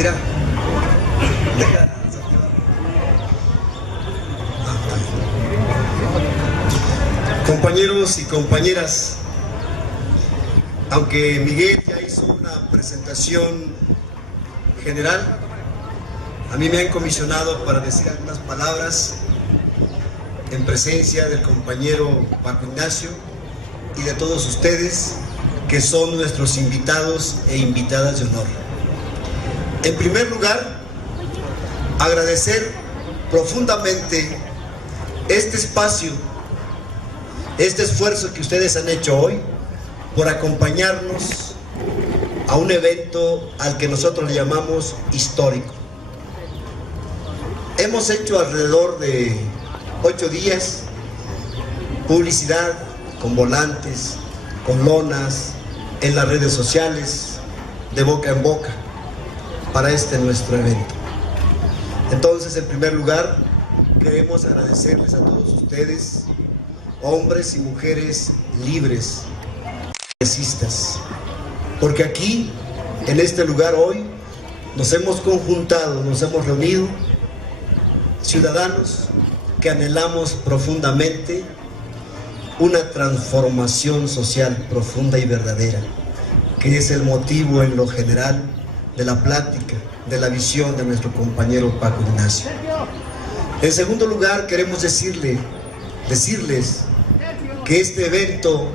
Mira. Compañeros y compañeras, aunque Miguel ya hizo una presentación general, a mí me han comisionado para decir algunas palabras en presencia del compañero Paco Ignacio y de todos ustedes que son nuestros invitados e invitadas de honor. En primer lugar, agradecer profundamente este espacio, este esfuerzo que ustedes han hecho hoy por acompañarnos a un evento al que nosotros le llamamos histórico. Hemos hecho alrededor de 8 días publicidad con volantes, con lonas, en las redes sociales, de boca en boca, para este nuestro evento. Entonces, en primer lugar, queremos agradecerles a todos ustedes, hombres y mujeres libres, progresistas, porque aquí, en este lugar hoy, nos hemos conjuntado, nos hemos reunido, ciudadanos que anhelamos profundamente una transformación social profunda y verdadera, que es el motivo en lo general de la plática, de la visión de nuestro compañero Paco Ignacio. En segundo lugar, queremos decirles que este evento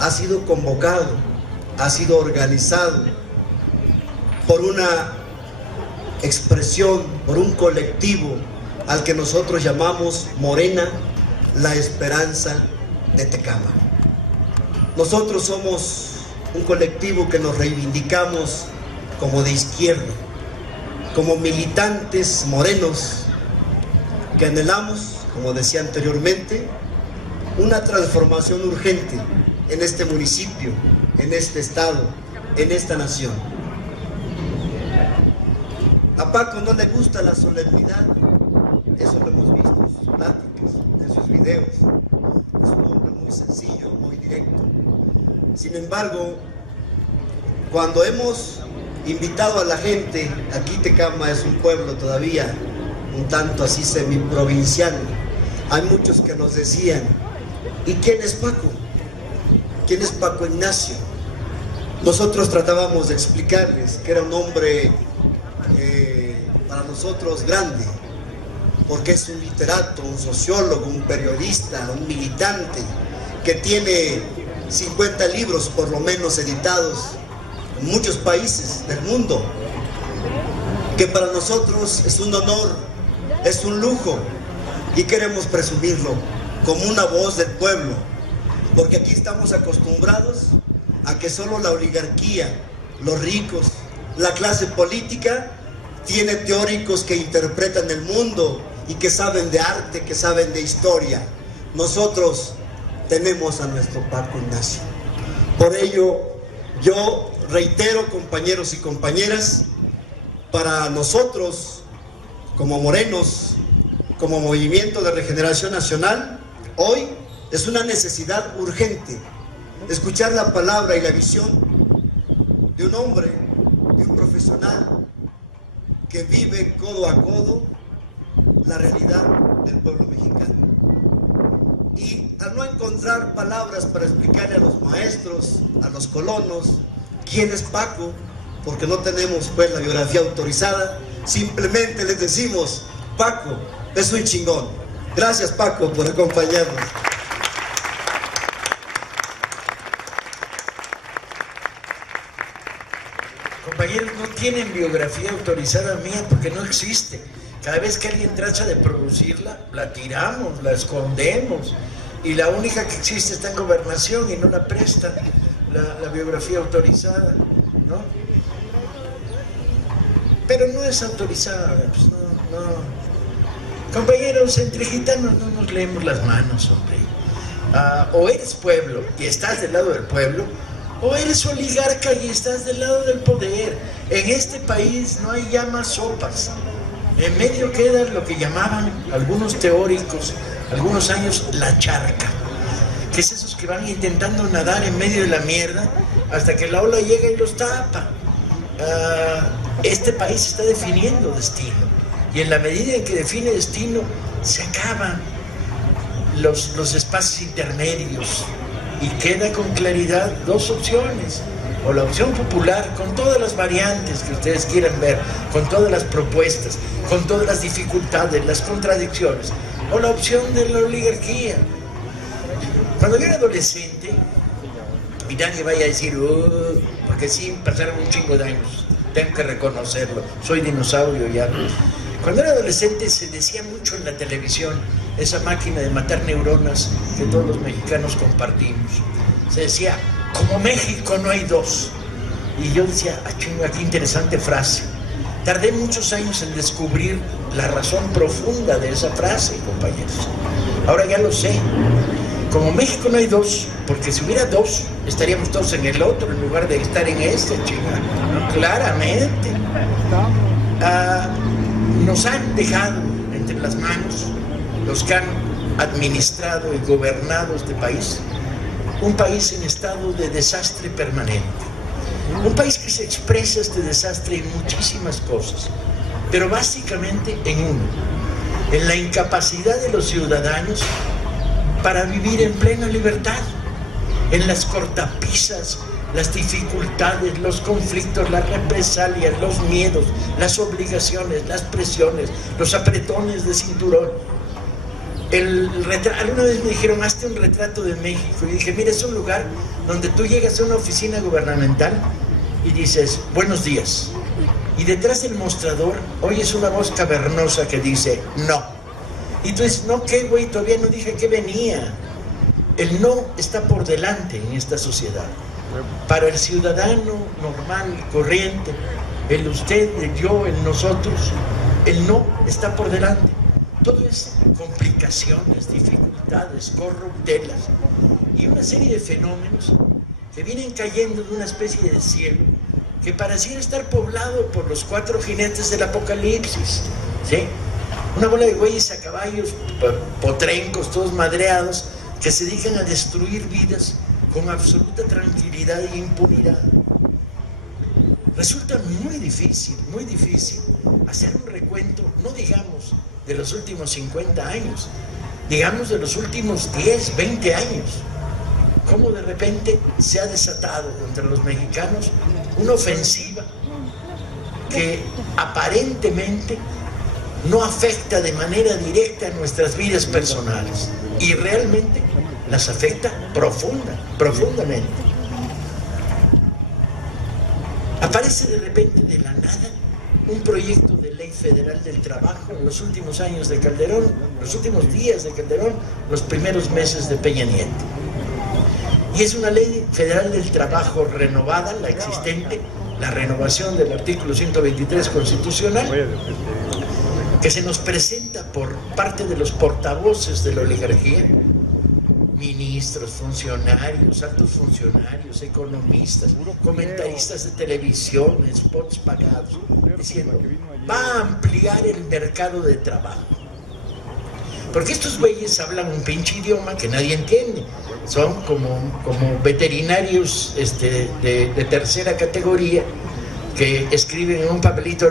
ha sido convocado, ha sido organizado por una expresión, por un colectivo al que nosotros llamamos Morena, la Esperanza de Tecama. Nosotros somos un colectivo que nos reivindicamos como de izquierda, como militantes morenos que anhelamos, como decía anteriormente, una transformación urgente en este municipio, en este estado, en esta nación. A Paco no le gusta la solemnidad, eso lo hemos visto en sus pláticas, en sus videos. Es un hombre muy sencillo, muy directo. Sin embargo, cuando hemos invitado a la gente, aquí Tecama es un pueblo todavía un tanto así semiprovincial, hay muchos que nos decían: ¿y quién es Paco? ¿Quién es Paco Ignacio? Nosotros tratábamos de explicarles que era un hombre para nosotros grande, porque es un literato, un sociólogo, un periodista, un militante, que tiene 50 libros por lo menos editados en muchos países del mundo, que para nosotros es un honor, es un lujo, y queremos presumirlo como una voz del pueblo, porque aquí estamos acostumbrados a que solo la oligarquía, los ricos, la clase política tiene teóricos que interpretan el mundo y que saben de arte, que saben de historia. Nosotros tenemos a nuestro Paco Ignacio. Por ello, yo reitero, compañeros y compañeras, para nosotros, como morenos, como Movimiento de Regeneración Nacional, hoy es una necesidad urgente escuchar la palabra y la visión de un hombre, de un profesional que vive codo a codo la realidad del pueblo mexicano. Y al no encontrar palabras para explicarle a los maestros, a los colonos, quién es Paco, porque no tenemos pues la biografía autorizada, simplemente les decimos: Paco es un chingón. Gracias, Paco, por acompañarnos. Compañeros, no tienen biografía autorizada mía porque no existe. Cada vez que alguien trata de producirla, la tiramos, la escondemos, y la única que existe está en Gobernación y no la prestan, la biografía autorizada, ¿no? Pero no es autorizada, pues no. Compañeros, entre gitanos no nos leemos las manos, hombre. O eres pueblo y estás del lado del pueblo, o eres oligarca y estás del lado del poder. En este país no hay ya más sopas. En medio queda lo que llamaban algunos teóricos, algunos años, la charca, que es esos que van intentando nadar en medio de la mierda hasta que la ola llega y los tapa. este país está definiendo destino. Y en la medida en que define destino, se acaban los espacios intermedios y queda con claridad dos opciones: o la opción popular, con todas las variantes que ustedes quieran ver, con todas las propuestas, con todas las dificultades, las contradicciones, o la opción de la oligarquía. Cuando yo era adolescente, y nadie vaya a decir, porque sí, pasaron un chingo de años, tengo que reconocerlo, soy dinosaurio ya. Cuando era adolescente se decía mucho en la televisión, esa máquina de matar neuronas que todos los mexicanos compartimos. Se decía, como México no hay dos. Y yo decía, chinga, qué interesante frase. Tardé muchos años en descubrir la razón profunda de esa frase, compañeros. Ahora ya lo sé. Como México no hay dos, porque si hubiera dos, estaríamos todos en el otro en lugar de estar en este, chinga. Claramente. Nos han dejado entre las manos los que han administrado y gobernado este país, un país en estado de desastre permanente, un país que se expresa este desastre en muchísimas cosas, pero básicamente en uno, en la incapacidad de los ciudadanos para vivir en plena libertad, en las cortapisas, las dificultades, los conflictos, las represalias, los miedos, las obligaciones, las presiones, los apretones de cinturón. Alguna vez me dijeron, hazte un retrato de México, y dije, mira, es un lugar donde tú llegas a una oficina gubernamental y dices, buenos días, y detrás del mostrador oyes una voz cavernosa que dice, no, y tú dices, no, ¿qué, güey? Todavía no dije que venía. El no está por delante en esta sociedad. Para el ciudadano normal, corriente, el usted, el yo, el nosotros, el no está por delante. Todo es complicaciones, dificultades, corruptelas y una serie de fenómenos que vienen cayendo de una especie de cielo que pareciera estar poblado por los cuatro jinetes del apocalipsis, ¿sí? Una bola de güeyes a caballos, potrencos, todos madreados, que se dedican a destruir vidas con absoluta tranquilidad e impunidad. Resulta muy difícil hacer un recuento, no digamos de los últimos 50 años, digamos de los últimos 10, 20 años, cómo de repente se ha desatado contra los mexicanos una ofensiva que aparentemente no afecta de manera directa a nuestras vidas personales y realmente las afecta profundamente. Aparece de repente de la nada un proyecto de ley federal del trabajo en los últimos años de Calderón, los últimos días de Calderón, los primeros meses de Peña Nieto. Y es una ley federal del trabajo renovada, la existente, la renovación del artículo 123 constitucional, que se nos presenta por parte de los portavoces de la oligarquía, ministros, funcionarios, altos funcionarios, economistas, comentaristas de televisión, spots pagados, diciendo, va a ampliar el mercado de trabajo. Porque estos güeyes hablan un pinche idioma que nadie entiende. Son como veterinarios de tercera categoría que escriben en un papelito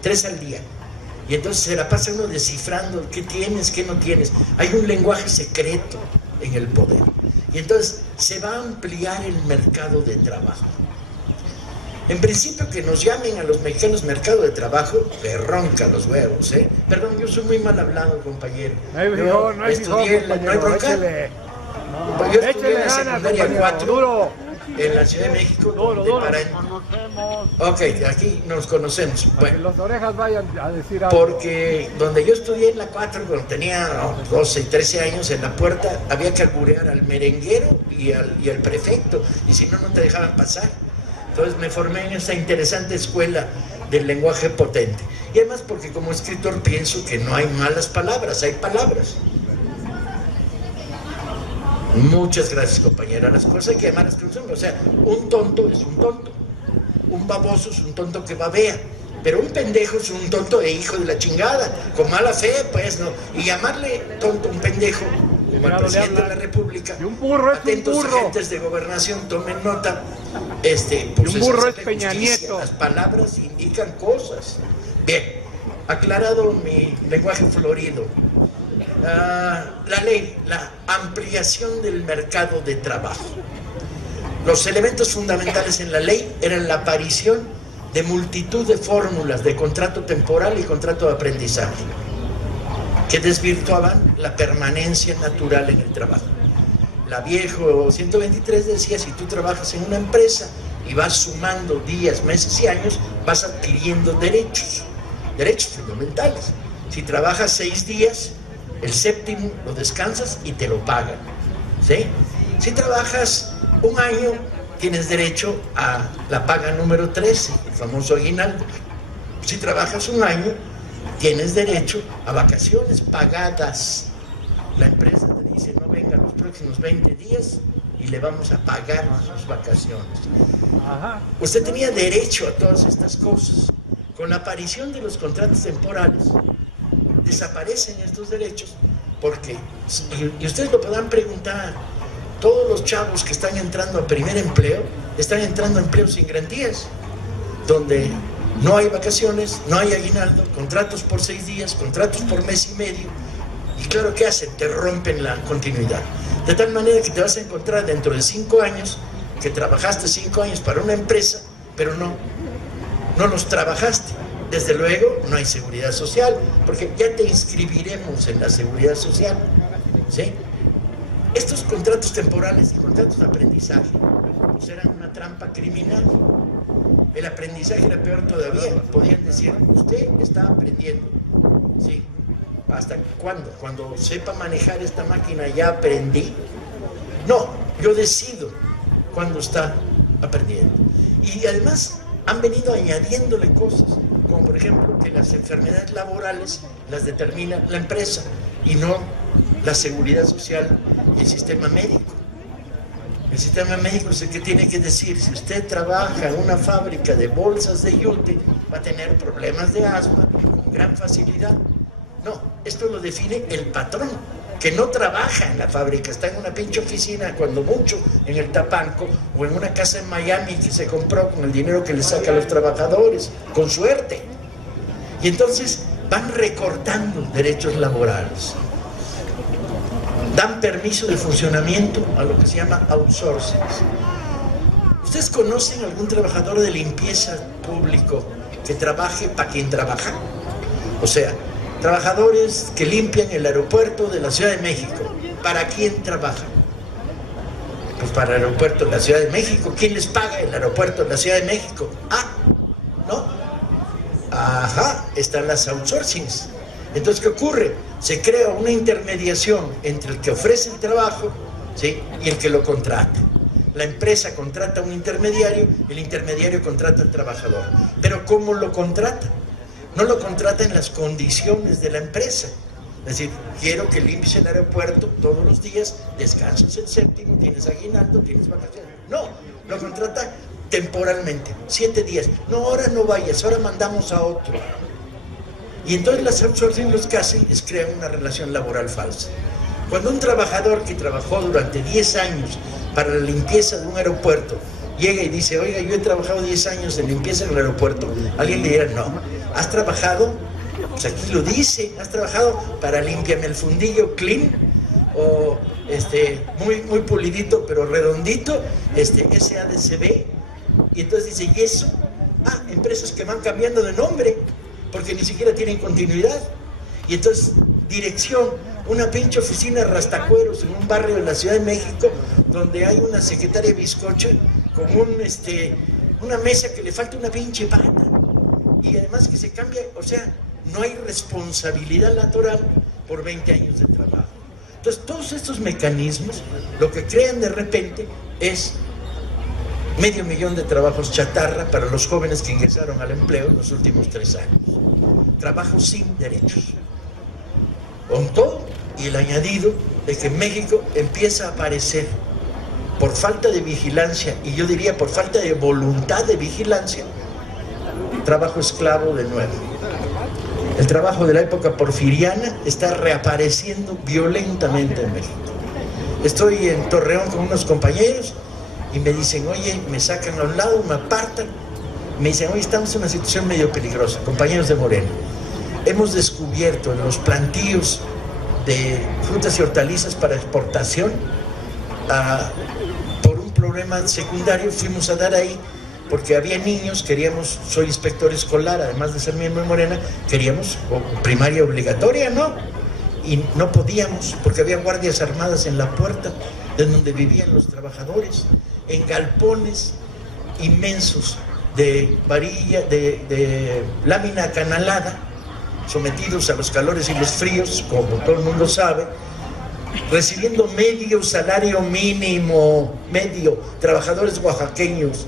3 al día. Y entonces se la pasa uno descifrando qué tienes, qué no tienes. Hay un lenguaje secreto en el poder. Y entonces se va a ampliar el mercado de trabajo. En principio que nos llamen a los mexicanos mercado de trabajo, te roncan los huevos, ¿eh? Perdón, yo soy muy mal hablado, compañero. No hay bronca. Yo estudié en la secundaria 4 en la Ciudad de México. Ok, aquí nos conocemos. Bueno, que los orejas vayan a decir algo. Porque donde yo estudié en la 4, cuando tenía 12 y 13 años, en la puerta había que alburear al merenguero y al prefecto, y si no, no te dejaban pasar. Entonces me formé en esta interesante escuela del lenguaje potente. Y además porque como escritor pienso que no hay malas palabras, hay palabras. Muchas gracias, compañera. Las cosas hay que llamarlas como son. O sea, un tonto es un tonto. Un baboso es un tonto que babea. Pero un pendejo es un tonto de hijo de la chingada. Con mala fe, pues, ¿no? Y llamarle tonto a un pendejo como al presidente de la República. Y un burro es atentos un burro. agentes de gobernación, tomen nota. Y un burro es Peña Nieto. Las palabras indican cosas. Bien, aclarado mi lenguaje florido. La ley, la ampliación del mercado de trabajo. Los elementos fundamentales en la ley eran la aparición de multitud de fórmulas de contrato temporal y contrato de aprendizaje que desvirtuaban la permanencia natural en el trabajo. La viejo 123 decía, si tú trabajas en una empresa y vas sumando días, meses y años, vas adquiriendo derechos fundamentales. Si trabajas 6 días, el 7º lo descansas y te lo pagan, ¿sí? Si trabajas 1 año, tienes derecho a la paga número 13, el famoso aguinaldo. Si trabajas 1 año, tienes derecho a vacaciones pagadas. La empresa te dice, no venga los próximos 20 días y le vamos a pagar sus vacaciones. Ajá. Usted tenía derecho a todas estas cosas. Con la aparición de los contratos temporales, desaparecen estos derechos porque, y ustedes lo podrán preguntar, todos los chavos que están entrando a primer empleo, están entrando a empleos sin garantías, donde no hay vacaciones, no hay aguinaldo, contratos por 6 días, contratos por mes y medio, y claro, ¿qué hacen? Te rompen la continuidad. De tal manera que te vas a encontrar dentro de 5 años, que trabajaste 5 años para una empresa, pero no los trabajaste. Desde luego, no hay seguridad social, porque ya te inscribiremos en la seguridad social, ¿sí? Estos contratos temporales y contratos de aprendizaje pues eran una trampa criminal. El aprendizaje era peor todavía. Podían decir, usted está aprendiendo. ¿Sí? ¿Hasta cuándo? Cuando sepa manejar esta máquina ya aprendí. No, yo decido cuándo está aprendiendo. Y además han venido añadiéndole cosas, como por ejemplo que las enfermedades laborales las determina la empresa y no la seguridad social y el sistema médico. El sistema médico es el que tiene que decir, si usted trabaja en una fábrica de bolsas de yute, va a tener problemas de asma con gran facilidad. No, esto lo define el patrón, que no trabaja en la fábrica, está en una pinche oficina, cuando mucho, en el Tapanco, o en una casa en Miami que se compró con el dinero que le saca a los trabajadores, con suerte. Y entonces van recortando derechos laborales. Dan permiso de funcionamiento a lo que se llama outsourcing. ¿Ustedes conocen algún trabajador de limpieza público que trabaje para quien trabaja? O sea, trabajadores que limpian el aeropuerto de la Ciudad de México. ¿Para quién trabajan? Pues para el aeropuerto de la Ciudad de México. ¿Quién les paga el aeropuerto de la Ciudad de México? ¿No? Ajá, están las outsourcings. Entonces, ¿qué ocurre? Se crea una intermediación entre el que ofrece el trabajo, ¿sí?, y el que lo contrata. La empresa contrata a un intermediario, el intermediario contrata al trabajador. Pero ¿cómo lo contrata? No lo contrata en las condiciones de la empresa. Es decir, quiero que limpies el aeropuerto todos los días, descansas el 7º, tienes aguinaldo, tienes vacaciones. No, lo contrata temporalmente, 7 días. No, ahora no vayas, ahora mandamos a otro. Y entonces las outsourcing lo que hacen es crear una relación laboral falsa. Cuando un trabajador que trabajó durante 10 años para la limpieza de un aeropuerto llega y dice, oiga, yo he trabajado 10 años de limpieza en el aeropuerto, alguien le dirá, no, ¿has trabajado? Pues aquí lo dice, ¿has trabajado para limpiarme el fundillo clean? O muy pulidito pero redondito, SADCB. Y entonces dice, ¿y eso? Empresas que van cambiando de nombre porque ni siquiera tienen continuidad. Y entonces, dirección, una pinche oficina rastacueros en un barrio de la Ciudad de México, donde hay una secretaria bizcocha con una mesa que le falta una pinche pata. Y además que se cambia, o sea, no hay responsabilidad laboral por 20 años de trabajo. Entonces, todos estos mecanismos, lo que crean de repente es 500,000 de trabajos chatarra para los jóvenes que ingresaron al empleo en los últimos 3 años. Trabajos sin derechos. Con todo y el añadido de que México empieza a aparecer por falta de vigilancia, y yo diría por falta de voluntad de vigilancia, trabajo esclavo de nuevo. El trabajo de la época porfiriana está reapareciendo violentamente en México. Estoy en Torreón con unos compañeros y me dicen, oye, me sacan a un lado, me apartan, me dicen, oye, estamos en una situación medio peligrosa, compañeros de Morena. Hemos descubierto en los plantíos de frutas y hortalizas para exportación, por un problema secundario fuimos a dar ahí, porque había niños, queríamos, soy inspector escolar, además de ser miembro de Morena, queríamos primaria obligatoria, ¿no? Y no podíamos, porque había guardias armadas en la puerta de donde vivían los trabajadores, en galpones inmensos de varilla, de lámina acanalada, sometidos a los calores y los fríos, como todo el mundo sabe, recibiendo medio salario mínimo, trabajadores oaxaqueños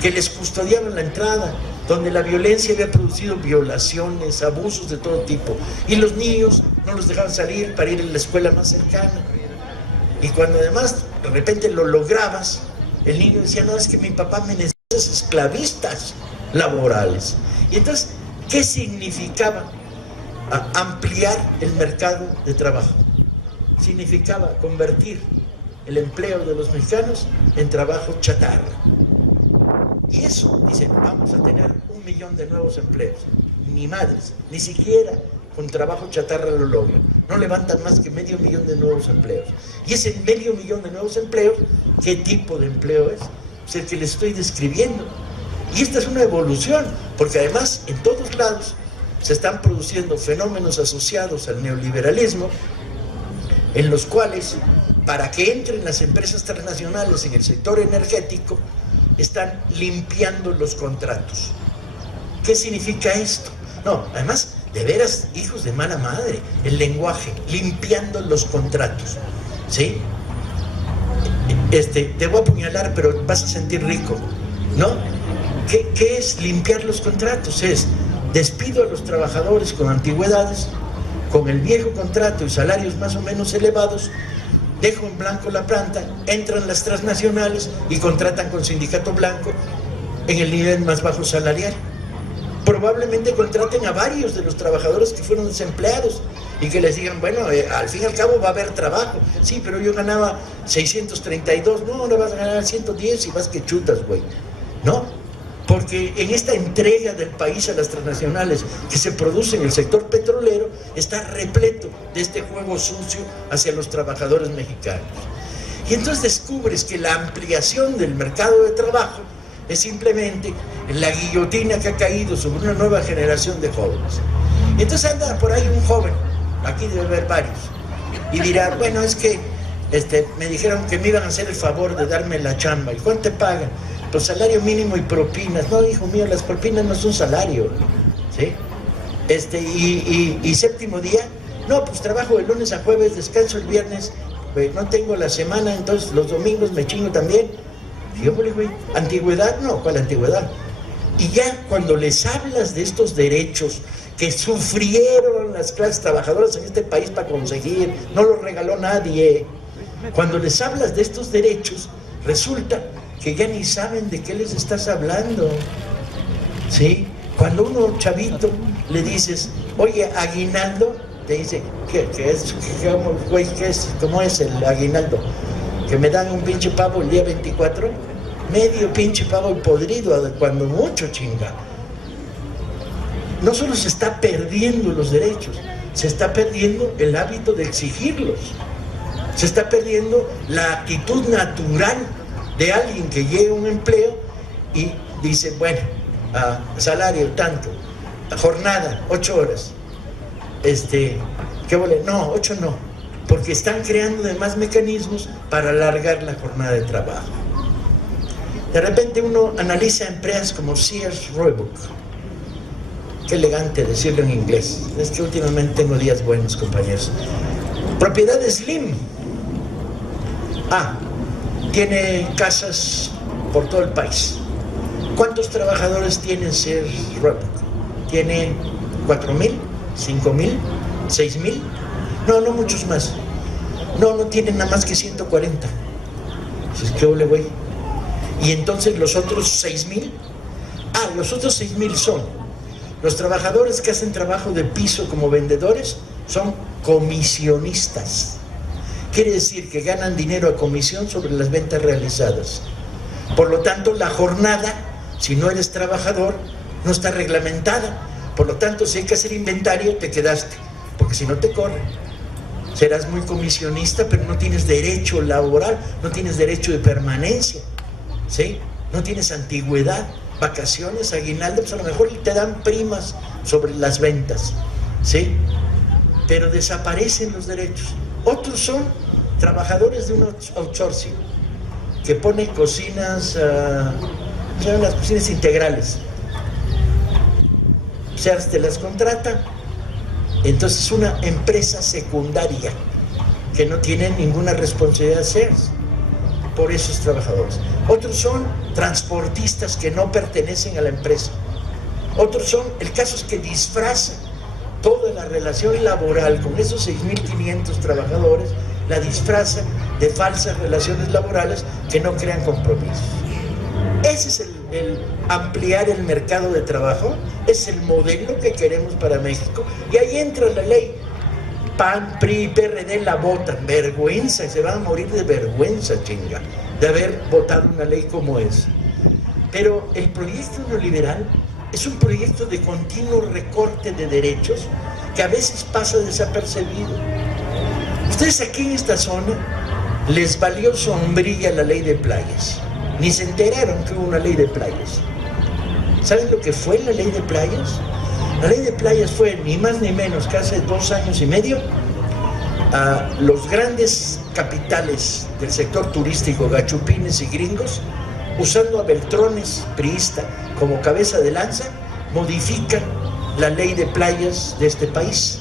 que les custodiaban la entrada, donde la violencia había producido violaciones, abusos de todo tipo, y los niños no los dejaban salir para ir a la escuela más cercana. Y cuando además de repente lo lograbas, el niño decía, no, es que mi papá me necesita esclavistas laborales. Y entonces, ¿qué significaba ampliar el mercado de trabajo? Significaba convertir el empleo de los mexicanos en trabajo chatarra. Y eso, dicen, vamos a tener 1 millón de nuevos empleos. Ni madres, ni siquiera con trabajo chatarra lo logran. No levantan más que 500,000 de nuevos empleos. Y ese 500,000 de nuevos empleos, ¿qué tipo de empleo es? Pues el que les estoy describiendo. Y esta es una evolución, porque además en todos lados se están produciendo fenómenos asociados al neoliberalismo, en los cuales, para que entren las empresas transnacionales en el sector energético, están limpiando los contratos. ¿Qué significa esto? No, además, de veras, hijos de mala madre, el lenguaje, limpiando los contratos, ¿sí? Te voy a apuñalar, pero vas a sentir rico, ¿no? ¿Qué es limpiar los contratos? Es despido a los trabajadores con antigüedades, con el viejo contrato y salarios más o menos elevados, dejo en blanco la planta, entran las transnacionales y contratan con sindicato blanco en el nivel más bajo salarial. Probablemente contraten a varios de los trabajadores que fueron desempleados y que les digan, bueno, al fin y al cabo va a haber trabajo. Sí, pero yo ganaba 632, no, ahora vas a ganar 110 y vas que chutas, güey. ¿No? Porque en esta entrega del país a las transnacionales que se produce en el sector petrolero, está repleto de este juego sucio hacia los trabajadores mexicanos. Y entonces descubres que la ampliación del mercado de trabajo es simplemente la guillotina que ha caído sobre una nueva generación de jóvenes. Y entonces anda por ahí un joven, aquí debe haber varios, y dirá, bueno, es que me dijeron que me iban a hacer el favor de darme la chamba. ¿Y cuánto te pagan? Pues salario mínimo y propinas. No, hijo mío, las propinas no son salario, ¿sí? Y séptimo día, no, pues trabajo de lunes a jueves, descanso el viernes, no tengo la semana, entonces los domingos me chingo también. Y yo, güey, ¿antigüedad? No, ¿cuál antigüedad? Y ya cuando les hablas de estos derechos que sufrieron las clases trabajadoras en este país para conseguir, no los regaló nadie, cuando les hablas de estos derechos, resulta que ya ni saben de qué les estás hablando, ¿sí? Cuando uno chavito le dices, oye, aguinaldo, te dice, ¿qué es? ¿Cómo es el aguinaldo? Que me dan un pinche pavo el día 24, medio pinche pavo podrido, cuando mucho, chinga. No solo se está perdiendo los derechos, se está perdiendo el hábito de exigirlos, se está perdiendo la actitud natural de alguien que llega a un empleo y dice, bueno, salario tanto, jornada 8 horas, ¿qué vale? No, 8 no, porque están creando además mecanismos para alargar la jornada de trabajo. De repente uno analiza empresas como Sears Roebuck. Qué elegante decirlo en inglés, es que últimamente tengo días buenos, compañeros. Propiedad de Slim. Tiene casas por todo el país. ¿Cuántos trabajadores tiene Sears Roebuck? ¿Tiene 4,000? ¿5,000? ¿6,000? No, no muchos más. No tiene nada más que 140. Entonces, ¿qué ole, güey? Y entonces los otros 6,000. Los otros 6,000 son Los trabajadores que hacen trabajo de piso como vendedores son comisionistas. Quiere decir que ganan dinero a comisión sobre las ventas realizadas. Por lo tanto, la jornada, si no eres trabajador, no está reglamentada. Por lo tanto, si hay que hacer inventario, te quedaste, porque si no te corren. Serás muy comisionista, pero no tienes derecho laboral, no tienes derecho de permanencia, ¿sí? No tienes antigüedad, vacaciones, aguinaldo, pues a lo mejor te dan primas sobre las ventas, ¿sí? Pero desaparecen los derechos. Otros son trabajadores de un outsourcing, que ponen cocinas, las cocinas integrales. O sea, te las contrata. Entonces, una empresa secundaria que no tiene ninguna responsabilidad de ser por esos trabajadores. Otros son transportistas que no pertenecen a la empresa. Otros son, el caso es que disfrazan toda la relación laboral con esos 6.500 trabajadores, la disfrazan de falsas relaciones laborales que no crean compromisos. Ese es el ampliar el mercado de trabajo, es el modelo que queremos para México, y ahí entra la ley. PAN, PRI, PRD la votan, vergüenza, se van a morir de vergüenza, chinga, de haber votado una ley como esa. Pero el proyecto neoliberal es un proyecto de continuo recorte de derechos que a veces pasa desapercibido. Ustedes aquí en esta zona les valió sombrilla la ley de playas. Ni se enteraron que hubo una ley de playas. ¿Saben lo que fue la ley de playas? La ley de playas fue ni más ni menos que hace 2 años y medio a los grandes capitales del sector turístico, gachupines y gringos, usando a Beltrones, priista, como cabeza de lanza, modifican la ley de playas de este país.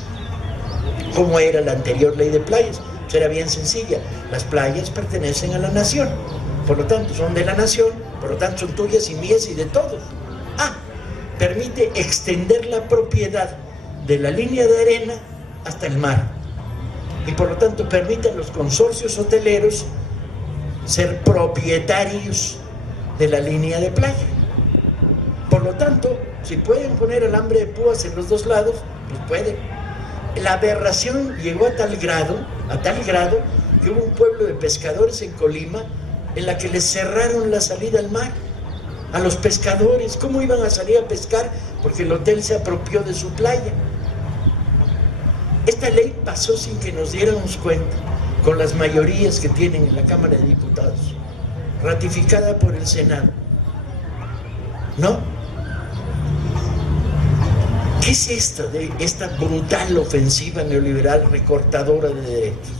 ¿Cómo era la anterior ley de playas? Pues era bien sencilla. Las playas pertenecen a la nación. Por lo tanto, son de la nación, por lo tanto, son tuyas y mías y de todos. Permite extender la propiedad de la línea de arena hasta el mar. Y por lo tanto, permite a los consorcios hoteleros ser propietarios de la línea de playa. Por lo tanto, si pueden poner alambre de púas en los dos lados, pues pueden. La aberración llegó a tal grado que hubo un pueblo de pescadores en Colima en la que les cerraron la salida al mar a los pescadores. ¿Cómo iban a salir a pescar? Porque el hotel se apropió de su playa. Esta ley pasó sin que nos diéramos cuenta, con las mayorías que tienen en la Cámara de Diputados, ratificada por el Senado. ¿No? ¿Qué es esto de esta brutal ofensiva neoliberal recortadora de derechos?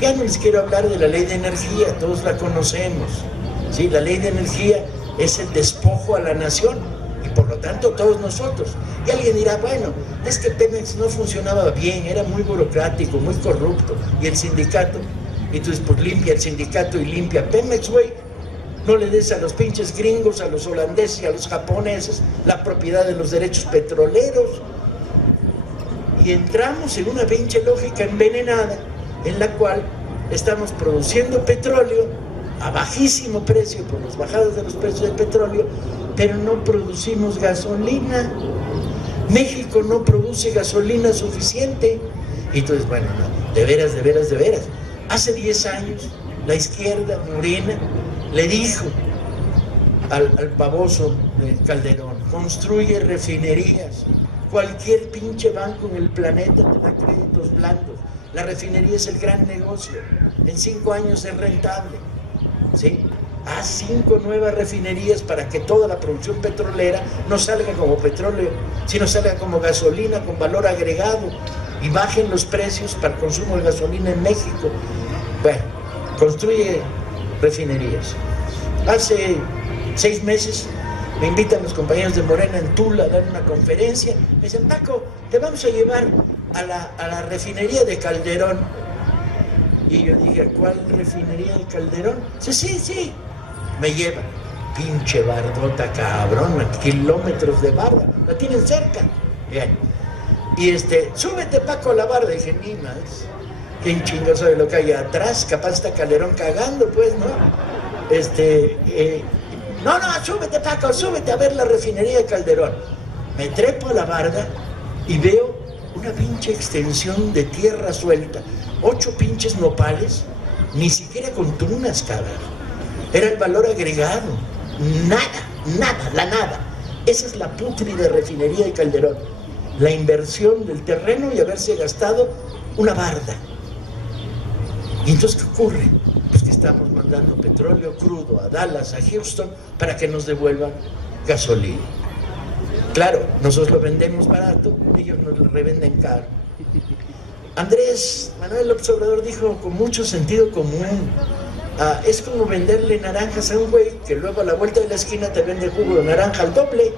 Ya no les quiero hablar de la ley de energía, todos la conocemos. ¿Sí? La ley de energía es el despojo a la nación y por lo tanto todos nosotros. Y alguien dirá, bueno, es que Pemex no funcionaba bien, era muy burocrático, muy corrupto, y el sindicato, y tú dices, pues limpia el sindicato y limpia Pemex, güey. No le des a los pinches gringos, a los holandeses y a los japoneses la propiedad de los derechos petroleros. Y entramos en una pinche lógica envenenada en la cual estamos produciendo petróleo a bajísimo precio por las bajadas de los precios del petróleo, pero no producimos gasolina. México no produce gasolina suficiente. Y entonces, bueno, no, de veras. Hace 10 años, la izquierda morena le dijo al baboso de Calderón, construye refinerías. Cualquier pinche banco en el planeta te da créditos blandos. La refinería es el gran negocio. En 5 años es rentable. ¿Sí? Haz 5 nuevas refinerías para que toda la producción petrolera no salga como petróleo, sino salga como gasolina con valor agregado y bajen los precios para el consumo de gasolina en México. Bueno, construye refinerías. Hace 6 meses me invitan los compañeros de Morena en Tula a dar una conferencia. Me dicen, Paco, te vamos a llevar a la refinería de Calderón. Y yo dije, ¿cuál refinería de Calderón? Sí. Me llevan. Pinche bardota, cabrón, kilómetros de barda. La tienen cerca. Bien. Y súbete, Paco, a la barda. Y dije, ni más. ¿Quién chingo sabe lo que hay atrás? Capaz está Calderón cagando, pues, ¿no? No, súbete, Paco, súbete a ver la refinería de Calderón. me trepo a la barda y veo una pinche extensión de tierra suelta, 8 pinches nopales, ni siquiera con tunas, cabrón. Era el valor agregado, nada, la nada. Esa es la pútrida refinería de Calderón, la inversión del terreno y haberse gastado una barda. ¿Y entonces qué ocurre? Pues que estamos mandando petróleo crudo a Dallas, a Houston, para que nos devuelvan gasolina. Claro, nosotros lo vendemos barato, ellos nos lo revenden caro. Andrés Manuel López Obrador dijo con mucho sentido común, es como venderle naranjas a un güey que luego a la vuelta de la esquina te vende jugo de naranja al doble.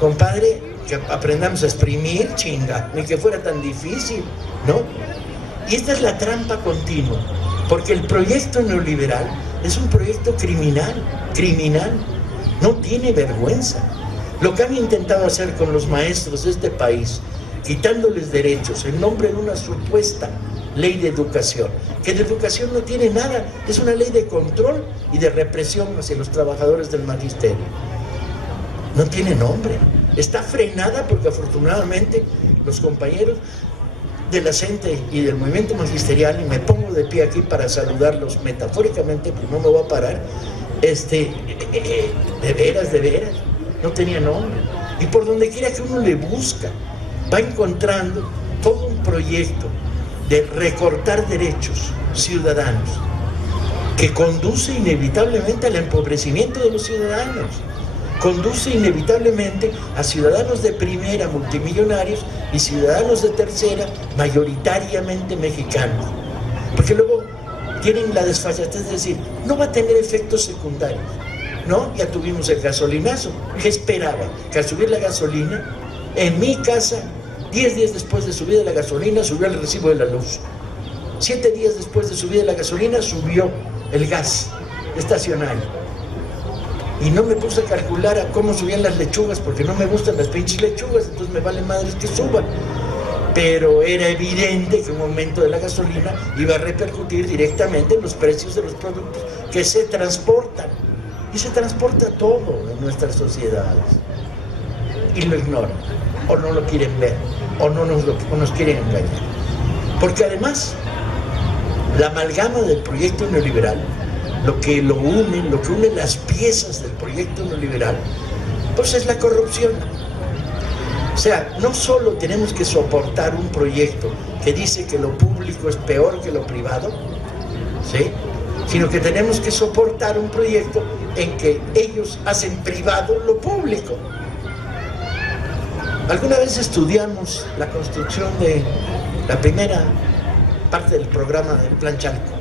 Compadre, que aprendamos a exprimir, chinga, ni que fuera tan difícil, ¿no? Y esta es la trampa continua, porque el proyecto neoliberal es un proyecto criminal, no tiene vergüenza. Lo que han intentado hacer con los maestros de este país, quitándoles derechos en nombre de una supuesta ley de educación, que de educación no tiene nada, es una ley de control y de represión hacia los trabajadores del magisterio. No tiene nombre, está frenada porque afortunadamente los compañeros de la CENTE y del movimiento magisterial, y me pongo de pie aquí para saludarlos metafóricamente, porque no me voy a parar, de veras, no tenía nombre. Y por donde quiera que uno le busca, va encontrando todo un proyecto de recortar derechos ciudadanos que conduce inevitablemente al empobrecimiento de los ciudadanos, conduce inevitablemente a ciudadanos de primera multimillonarios y ciudadanos de tercera mayoritariamente mexicanos, porque luego tienen la desfachatez de decir no va a tener efectos secundarios. No, ya tuvimos el gasolinazo. ¿Qué esperaba? Que al subir la gasolina, en mi casa, 10 días después de subir la gasolina, subió el recibo de la luz. 7 días después de subir la gasolina, subió el gas estacionario. Y no me puse a calcular a cómo subían las lechugas, porque no me gustan las pinches lechugas, entonces me vale madres que suban. Pero era evidente que un aumento de la gasolina iba a repercutir directamente en los precios de los productos que se transportan. Y se transporta todo en nuestras sociedades. Y lo ignoran, o no lo quieren ver, o nos quieren engañar. Porque además, la amalgama del proyecto neoliberal, lo que une las piezas del proyecto neoliberal, pues es la corrupción. O sea, no solo tenemos que soportar un proyecto que dice que lo público es peor que lo privado, ¿sí?, sino que tenemos que soportar un proyecto en que ellos hacen privado lo público. Alguna vez estudiamos la construcción de la primera parte del programa del Plan Chalco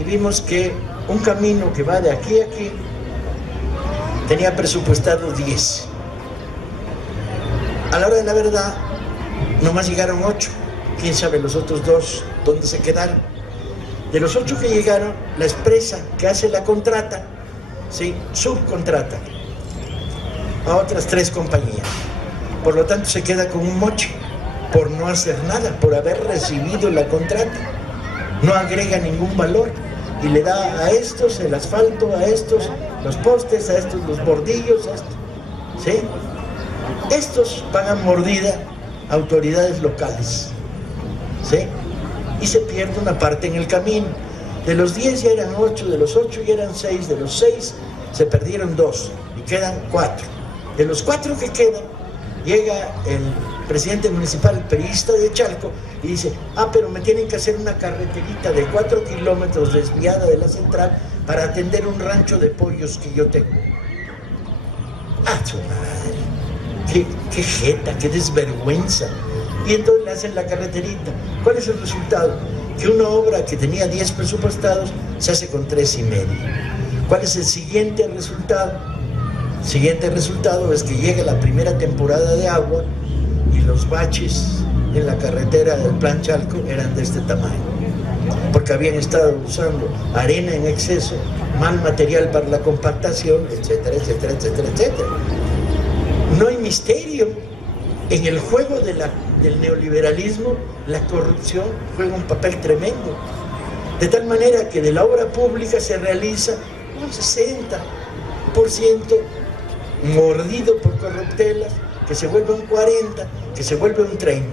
y vimos que un camino que va de aquí a aquí tenía presupuestado 10. A la hora de la verdad, nomás llegaron 8. ¿Quién sabe los otros 2 dónde se quedaron? De los 8 que llegaron, la empresa que hace la contrata, ¿sí?, subcontrata a otras 3 compañías. Por lo tanto, se queda con un moche por no hacer nada, por haber recibido la contrata. No agrega ningún valor y le da a estos el asfalto, a estos los postes, a estos los bordillos, a estos, ¿sí? Estos pagan mordida a autoridades locales, ¿sí? Y se pierde una parte en el camino. De los 10 ya eran 8, de los 8 ya eran 6, de los 6 se perdieron 2 y quedan 4. De los 4 que quedan, llega el presidente municipal priista de Chalco y dice, pero me tienen que hacer una carreterita de 4 kilómetros desviada de la central para atender un rancho de pollos que yo tengo. Su madre, qué jeta, qué desvergüenza. Y entonces le hacen la carreterita. ¿Cuál es el resultado? Que una obra que tenía 10 presupuestados se hace con 3,5. ¿Cuál es el siguiente resultado? El siguiente resultado es que llega la primera temporada de agua y los baches en la carretera del Plan Chalco eran de este tamaño, porque habían estado usando arena en exceso, mal material para la compactación, etcétera, etcétera, etcétera, etcétera. No hay misterio. En el juego del neoliberalismo, la corrupción juega un papel tremendo. De tal manera que de la obra pública se realiza un 60% mordido por corruptelas, que se vuelve un 40, que se vuelve un 30.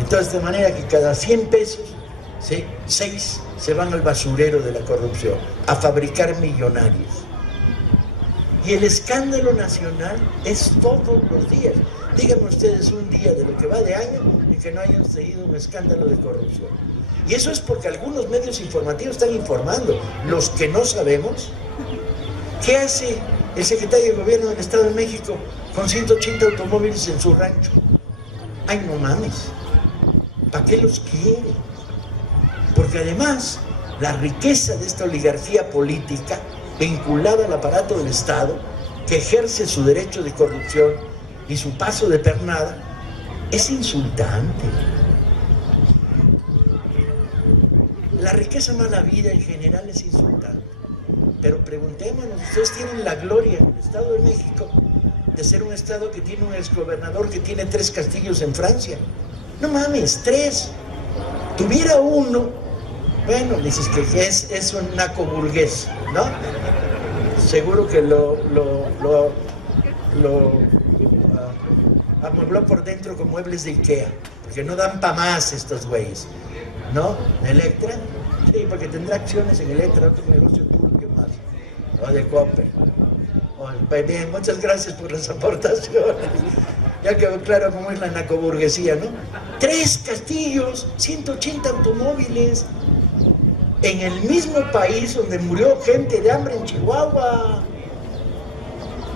Entonces, de manera que cada 100 pesos, ¿sí?, 6 se van al basurero de la corrupción, a fabricar millonarios. Y el escándalo nacional es todos los días. Díganme ustedes un día de lo que va de año en que no hayan tenido un escándalo de corrupción. Y eso es porque algunos medios informativos están informando. Los que no sabemos, ¿qué hace el secretario de Gobierno del Estado de México con 180 automóviles en su rancho? Ay, no mames, ¿para qué los quiere? Porque además, la riqueza de esta oligarquía política vinculada al aparato del Estado, que ejerce su derecho de corrupción y su paso de pernada, es insultante. La riqueza mala vida en general es insultante. Pero preguntémonos, ustedes tienen la gloria en el Estado de México de ser un Estado que tiene un exgobernador que tiene 3 castillos en Francia. No mames, 3. Tuviera uno, bueno, dices que es un naco burgués, ¿no? Seguro que lo amuebló por dentro con muebles de Ikea, porque no dan pa' más estos güeyes, ¿no? ¿Electra? Sí, porque tendrá acciones en Electra, otro negocio turbio más, o de Coppel. Bien, muchas gracias por las aportaciones. Ya quedó claro cómo es la nacoburguesía, ¿no? 3 castillos, 180 automóviles, en el mismo país donde murió gente de hambre en Chihuahua.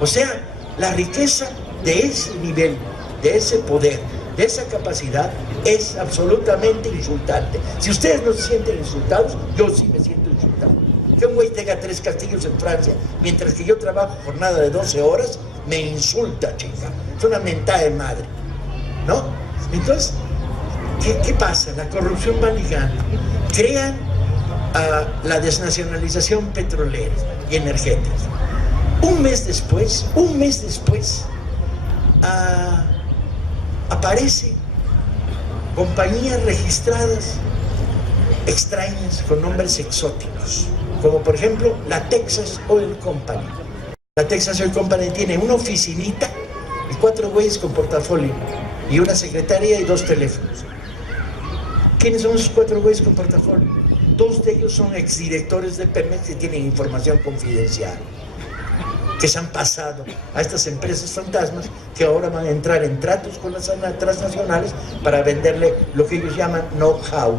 O sea, la riqueza de ese nivel, de ese poder, de esa capacidad, es absolutamente insultante. Si ustedes no se sienten insultados, yo sí me siento insultado. Que un güey tenga 3 castillos en Francia, mientras que yo trabajo jornada de 12 horas, me insulta, chica. Es una mentada de madre, ¿no? Entonces, ¿qué pasa? La corrupción va ligando. Crean la desnacionalización petrolera y energética. Un mes después, aparecen compañías registradas extrañas con nombres exóticos, como por ejemplo la Texas Oil Company. La Texas Oil Company tiene una oficinita y 4 güeyes con portafolio y una secretaria y 2 teléfonos. ¿Quiénes son esos 4 güeyes con portafolio? 2 de ellos son exdirectores de Pemex que tienen información confidencial, que se han pasado a estas empresas fantasmas que ahora van a entrar en tratos con las transnacionales para venderle lo que ellos llaman know-how,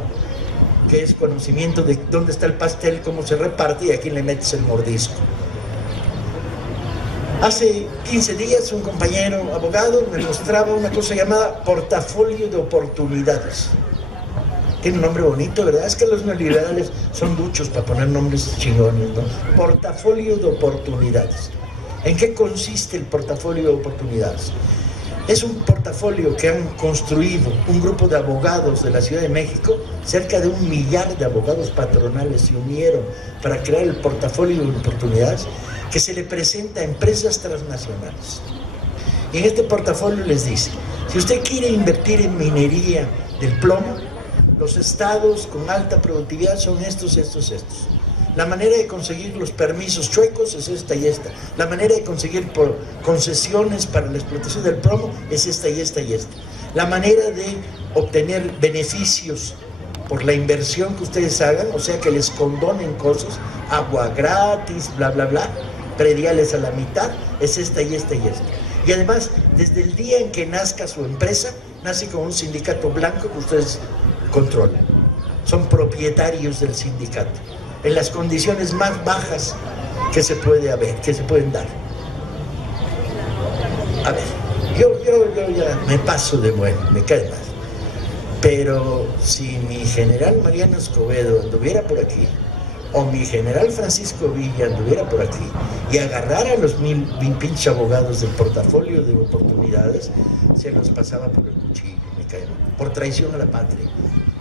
que es conocimiento de dónde está el pastel, cómo se reparte y a quién le metes el mordisco. Hace 15 días un compañero abogado me mostraba una cosa llamada portafolio de oportunidades. Tiene un nombre bonito, ¿verdad? Es que los neoliberales son duchos para poner nombres chingones, ¿no? Portafolio de oportunidades. ¿En qué consiste el portafolio de oportunidades? Es un portafolio que han construido un grupo de abogados de la Ciudad de México. Cerca de 1 millar de abogados patronales se unieron para crear el portafolio de oportunidades que se le presenta a empresas transnacionales. Y en este portafolio les dice, si usted quiere invertir en minería del plomo, los estados con alta productividad son estos. La manera de conseguir los permisos chuecos es esta y esta. La manera de conseguir concesiones para la explotación del plomo es esta y esta. La manera de obtener beneficios por la inversión que ustedes hagan, o sea que les condonen cosas, agua gratis, bla, bla, bla, prediales a la mitad, es esta y esta. Y además, desde el día en que nazca su empresa, nace con un sindicato blanco que ustedes controlan. Son propietarios del sindicato en las condiciones más bajas que se pueden dar. A ver, yo ya me paso de bueno, me cae mal. Pero si mi general Mariano Escobedo anduviera por aquí, o mi general Francisco Villa anduviera por aquí, y agarrara a los 1000 pinches abogados del portafolio de oportunidades, se los pasaba por el cuchillo, me cae mal, por traición a la patria.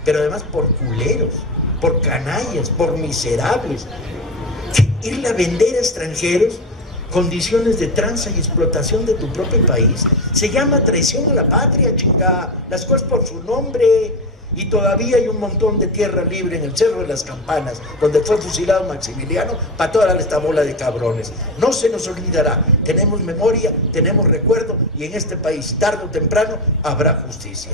Pero además por culeros, por canallas, por miserables. Irle a vender a extranjeros condiciones de tranza y explotación de tu propio país se llama traición a la patria, chingada. Las cosas por su nombre. Y todavía hay un montón de tierra libre en el Cerro de las Campanas, donde fue fusilado Maximiliano, para toda esta bola de cabrones. No se nos olvidará. Tenemos memoria, tenemos recuerdo, y en este país, tarde o temprano, habrá justicia.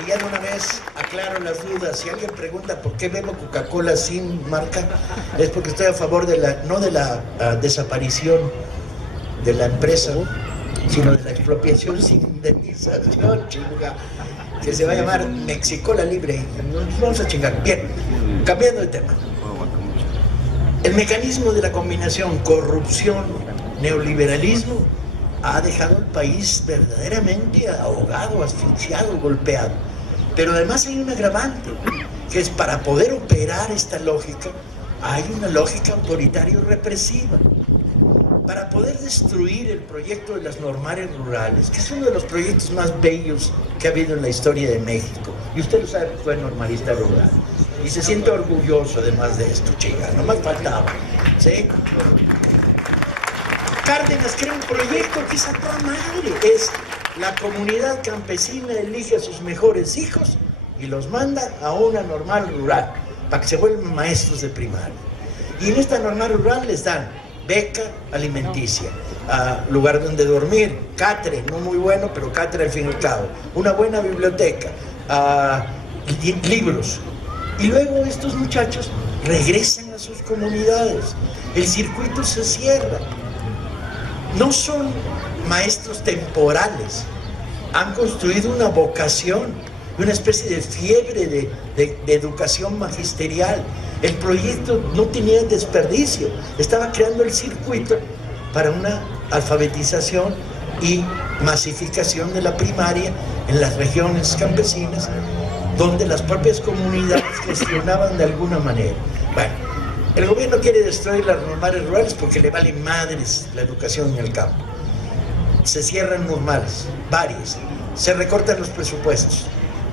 Y ya de una vez aclaro las dudas. Si alguien pregunta por qué bebo Coca-Cola sin marca, es porque estoy a favor de no de la desaparición de la empresa, sino de la expropiación sin indemnización, chinga, que se va a llamar Mexicola Libre. Nos vamos a chingar. Bien, cambiando de tema. El mecanismo de la combinación corrupción, neoliberalismo, ha dejado al país verdaderamente ahogado, asfixiado, golpeado. Pero además hay un agravante, que es para poder operar esta lógica, hay una lógica autoritaria y represiva. Para poder destruir el proyecto de las normales rurales, que es uno de los proyectos más bellos que ha habido en la historia de México, y usted lo sabe, fue normalista rural, y se siente orgulloso además de esto, chinga, no más faltaba, ¿sí? Cárdenas crea un proyecto que es a toda madre, es la comunidad campesina elige a sus mejores hijos y los manda a una normal rural, para que se vuelvan maestros de primaria. Y en esta normal rural les dan beca alimenticia, lugar donde dormir, catre, no muy bueno, pero catre al fin y al cabo, una buena biblioteca, libros. Y luego estos muchachos regresan a sus comunidades, el circuito se cierra. No son maestros temporales, han construido una vocación, una especie de fiebre de educación magisterial. El proyecto no tenía desperdicio, estaba creando el circuito para una alfabetización y masificación de la primaria en las regiones campesinas, donde las propias comunidades gestionaban de alguna manera. Bueno, el gobierno quiere destruir las normales rurales porque le vale madres la educación en el campo. Se cierran normales, varias, se recortan los presupuestos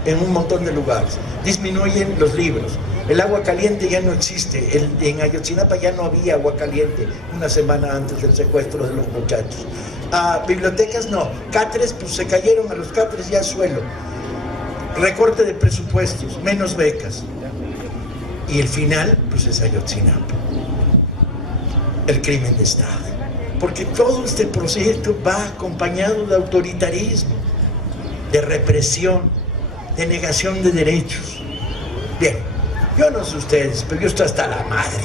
en un montón de lugares, disminuyen los libros, el agua caliente ya no existe, en Ayotzinapa ya no había agua caliente una semana antes del secuestro de los muchachos. Bibliotecas no, catres, pues se cayeron a los catres ya suelo, recorte de presupuestos, menos becas. Y el final, pues es Ayotzinapa, el crimen de Estado. Porque todo este proyecto va acompañado de autoritarismo, de represión, de negación de derechos. Bien, yo no sé ustedes, pero yo estoy hasta la madre,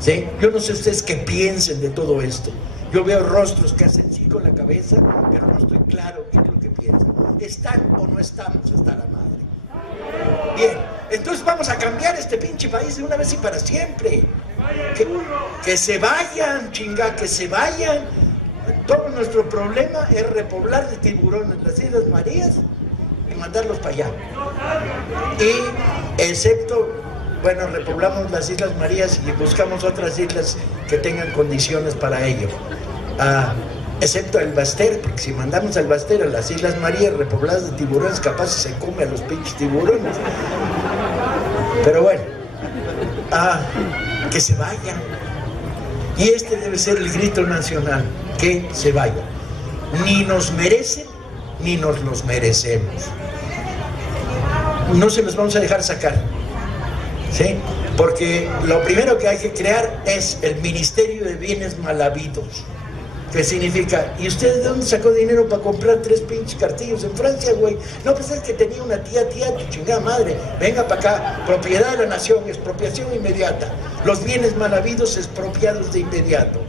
¿sí? Yo no sé ustedes qué piensen de todo esto. Yo veo rostros que hacen sí con la cabeza, pero no estoy claro qué es lo que piensan. ¿Están o no estamos hasta la madre? Bien, entonces vamos a cambiar este pinche país de una vez y para siempre. Que se vayan, chinga, que se vayan. Todo nuestro problema es repoblar de tiburones las Islas Marías y mandarlos para allá. Y excepto, bueno, repoblamos las Islas Marías y buscamos otras islas que tengan condiciones para ello. Excepto el Baster, porque si mandamos al Baster a las Islas Marías repobladas de tiburones, capaz se come a los pinches tiburones. Pero bueno, que se vayan. Y este debe ser el grito nacional, que se vayan. Ni nos merecen, ni nos los merecemos. No se los vamos a dejar sacar, ¿sí? Porque lo primero que hay que crear es el Ministerio de Bienes Mal Habidos. ¿Qué significa? ¿Y usted de dónde sacó dinero para comprar 3 pinches cartillos en Francia, güey? No, pues es que tenía una tía, tu chingada madre. Venga para acá, propiedad de la nación, expropiación inmediata. Los bienes mal habidos expropiados de inmediato.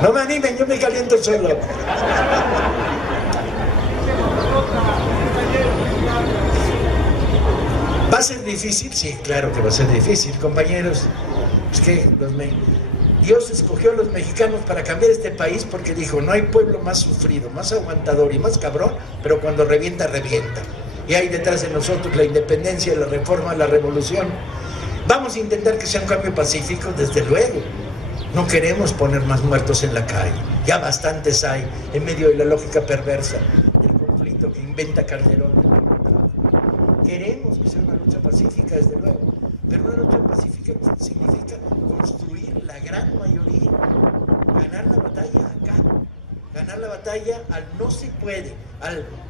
No me animen, yo me caliento solo. ¿Va a ser difícil? Sí, claro que va a ser difícil, compañeros. Es que Dios escogió a los mexicanos para cambiar este país porque dijo, no hay pueblo más sufrido, más aguantador y más cabrón, pero cuando revienta, revienta. Y hay detrás de nosotros la independencia, la reforma, la revolución. Vamos a intentar que sea un cambio pacífico, desde luego. No queremos poner más muertos en la calle. Ya bastantes hay en medio de la lógica perversa del conflicto que inventa Calderón. Queremos que sea una lucha pacífica, desde luego, pero una lucha pacífica significa construir la gran mayoría, ganar la batalla acá, ganar la batalla al no se puede,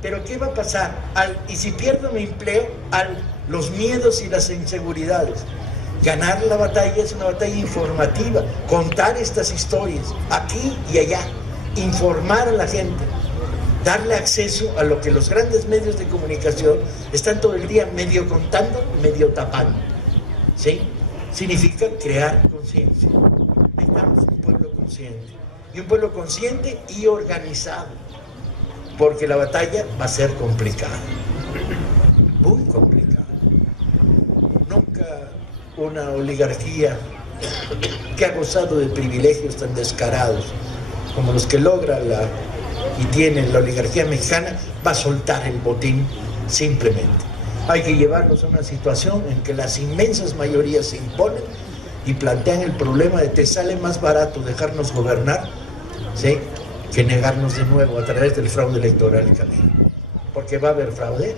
pero ¿qué va a pasar? Y si pierdo mi empleo, los miedos y las inseguridades. Ganar la batalla es una batalla informativa, contar estas historias aquí y allá, informar a la gente, darle acceso a lo que los grandes medios de comunicación están todo el día medio contando, medio tapando. ¿Sí? Significa crear conciencia. Necesitamos un pueblo consciente, y un pueblo consciente y organizado, porque la batalla va a ser complicada, muy complicada. Nunca una oligarquía que ha gozado de privilegios tan descarados como los que logra y tiene la oligarquía mexicana va a soltar el botín simplemente. Hay que llevarnos a una situación en que las inmensas mayorías se imponen y plantean el problema de te sale más barato dejarnos gobernar, ¿sí?, que negarnos de nuevo a través del fraude electoral y camino. Porque va a haber fraude.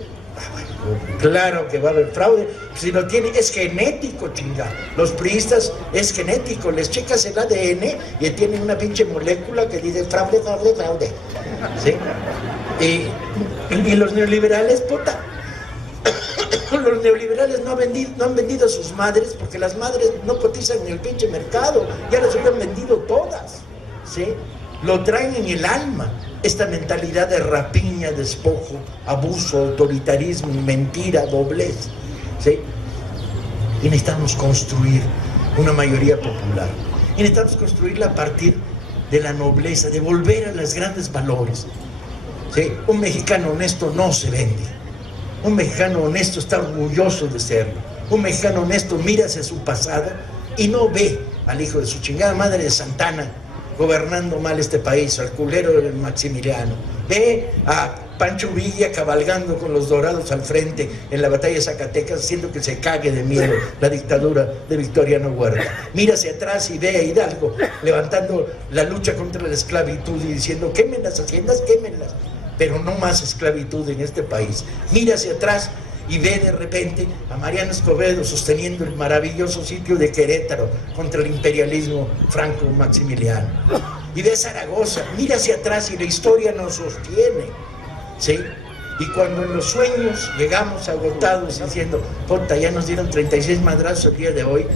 Claro que va a haber fraude. Si lo tiene, es genético, chinga. Los priistas es genético. Les checas el ADN y tienen una pinche molécula que dice fraude, fraude, fraude. ¿Sí? Y los neoliberales, puta. Los neoliberales no han vendido a sus madres porque las madres no cotizan en el pinche mercado. Ya las hubieran vendido todas. ¿Sí? Lo traen en el alma. Esta mentalidad de rapiña, despojo, abuso, autoritarismo, mentira, doblez, ¿sí? Y necesitamos construir una mayoría popular. Y necesitamos construirla a partir de la nobleza, de volver a los grandes valores, ¿sí? Un mexicano honesto no se vende. Un mexicano honesto está orgulloso de serlo. Un mexicano honesto mira hacia su pasado y no ve al hijo de su chingada madre de Santana gobernando mal este país, al culero del Maximiliano. Ve a Pancho Villa cabalgando con los dorados al frente en la batalla de Zacatecas, haciendo que se cague de miedo la dictadura de Victoriano Huerta. Mira hacia atrás y ve a Hidalgo levantando la lucha contra la esclavitud y diciendo quemen las haciendas, quémenlas, pero no más esclavitud en este país. Mira hacia atrás y ve de repente a Mariano Escobedo sosteniendo el maravilloso sitio de Querétaro contra el imperialismo franco-maximiliano. Y ve a Zaragoza, mira hacia atrás y la historia nos sostiene, ¿sí? Y cuando en los sueños llegamos agotados diciendo, puta, ya nos dieron 36 madrazos el día de hoy,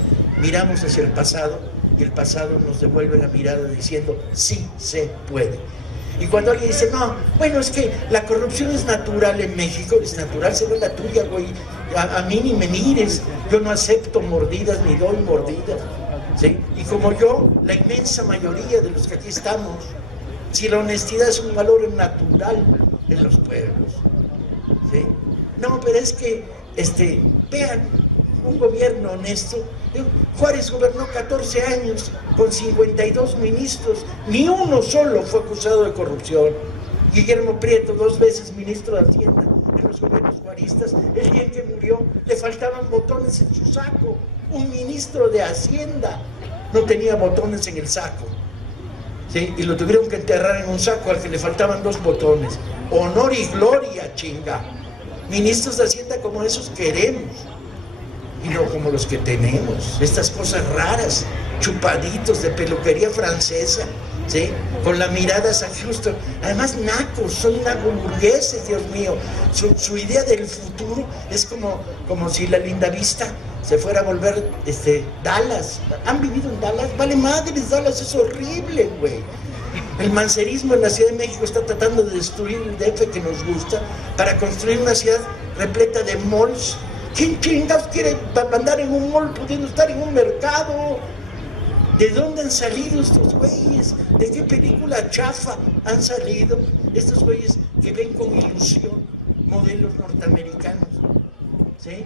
miramos hacia el pasado y el pasado nos devuelve la mirada diciendo, sí se puede. Y cuando alguien dice, no, bueno, es que la corrupción es natural en México, es natural, será la tuya, güey, a mí ni me mires, yo no acepto mordidas ni doy mordidas, ¿sí? Y como yo, la inmensa mayoría de los que aquí estamos, si la honestidad es un valor natural en los pueblos, ¿sí? No, pero es que, vean, un gobierno honesto. Juárez gobernó 14 años con 52 ministros, ni uno solo fue acusado de corrupción. Guillermo Prieto, 2 veces ministro de Hacienda en los gobiernos juaristas, el día en que murió le faltaban botones en su saco. Un ministro de Hacienda no tenía botones en el saco, ¿sí? Y lo tuvieron que enterrar en un saco al que le faltaban 2 botones. Honor y gloria, chinga. Ministros de Hacienda como esos queremos, y no como los que tenemos, estas cosas raras, chupaditos de peluquería francesa, ¿sí? Con la mirada a San Justo, además nacos, son nagoburgueses, Dios mío. Su idea del futuro es como si la Lindavista se fuera a volver Dallas. ¿Han vivido en Dallas? Vale madres, Dallas es horrible, güey. El mancerismo en la Ciudad de México está tratando de destruir el DF que nos gusta para construir una ciudad repleta de malls. ¿Quién chingados quiere andar en un mall pudiendo estar en un mercado? ¿De dónde han salido estos güeyes? ¿De qué película chafa han salido estos güeyes que ven con ilusión modelos norteamericanos? ¿Sí?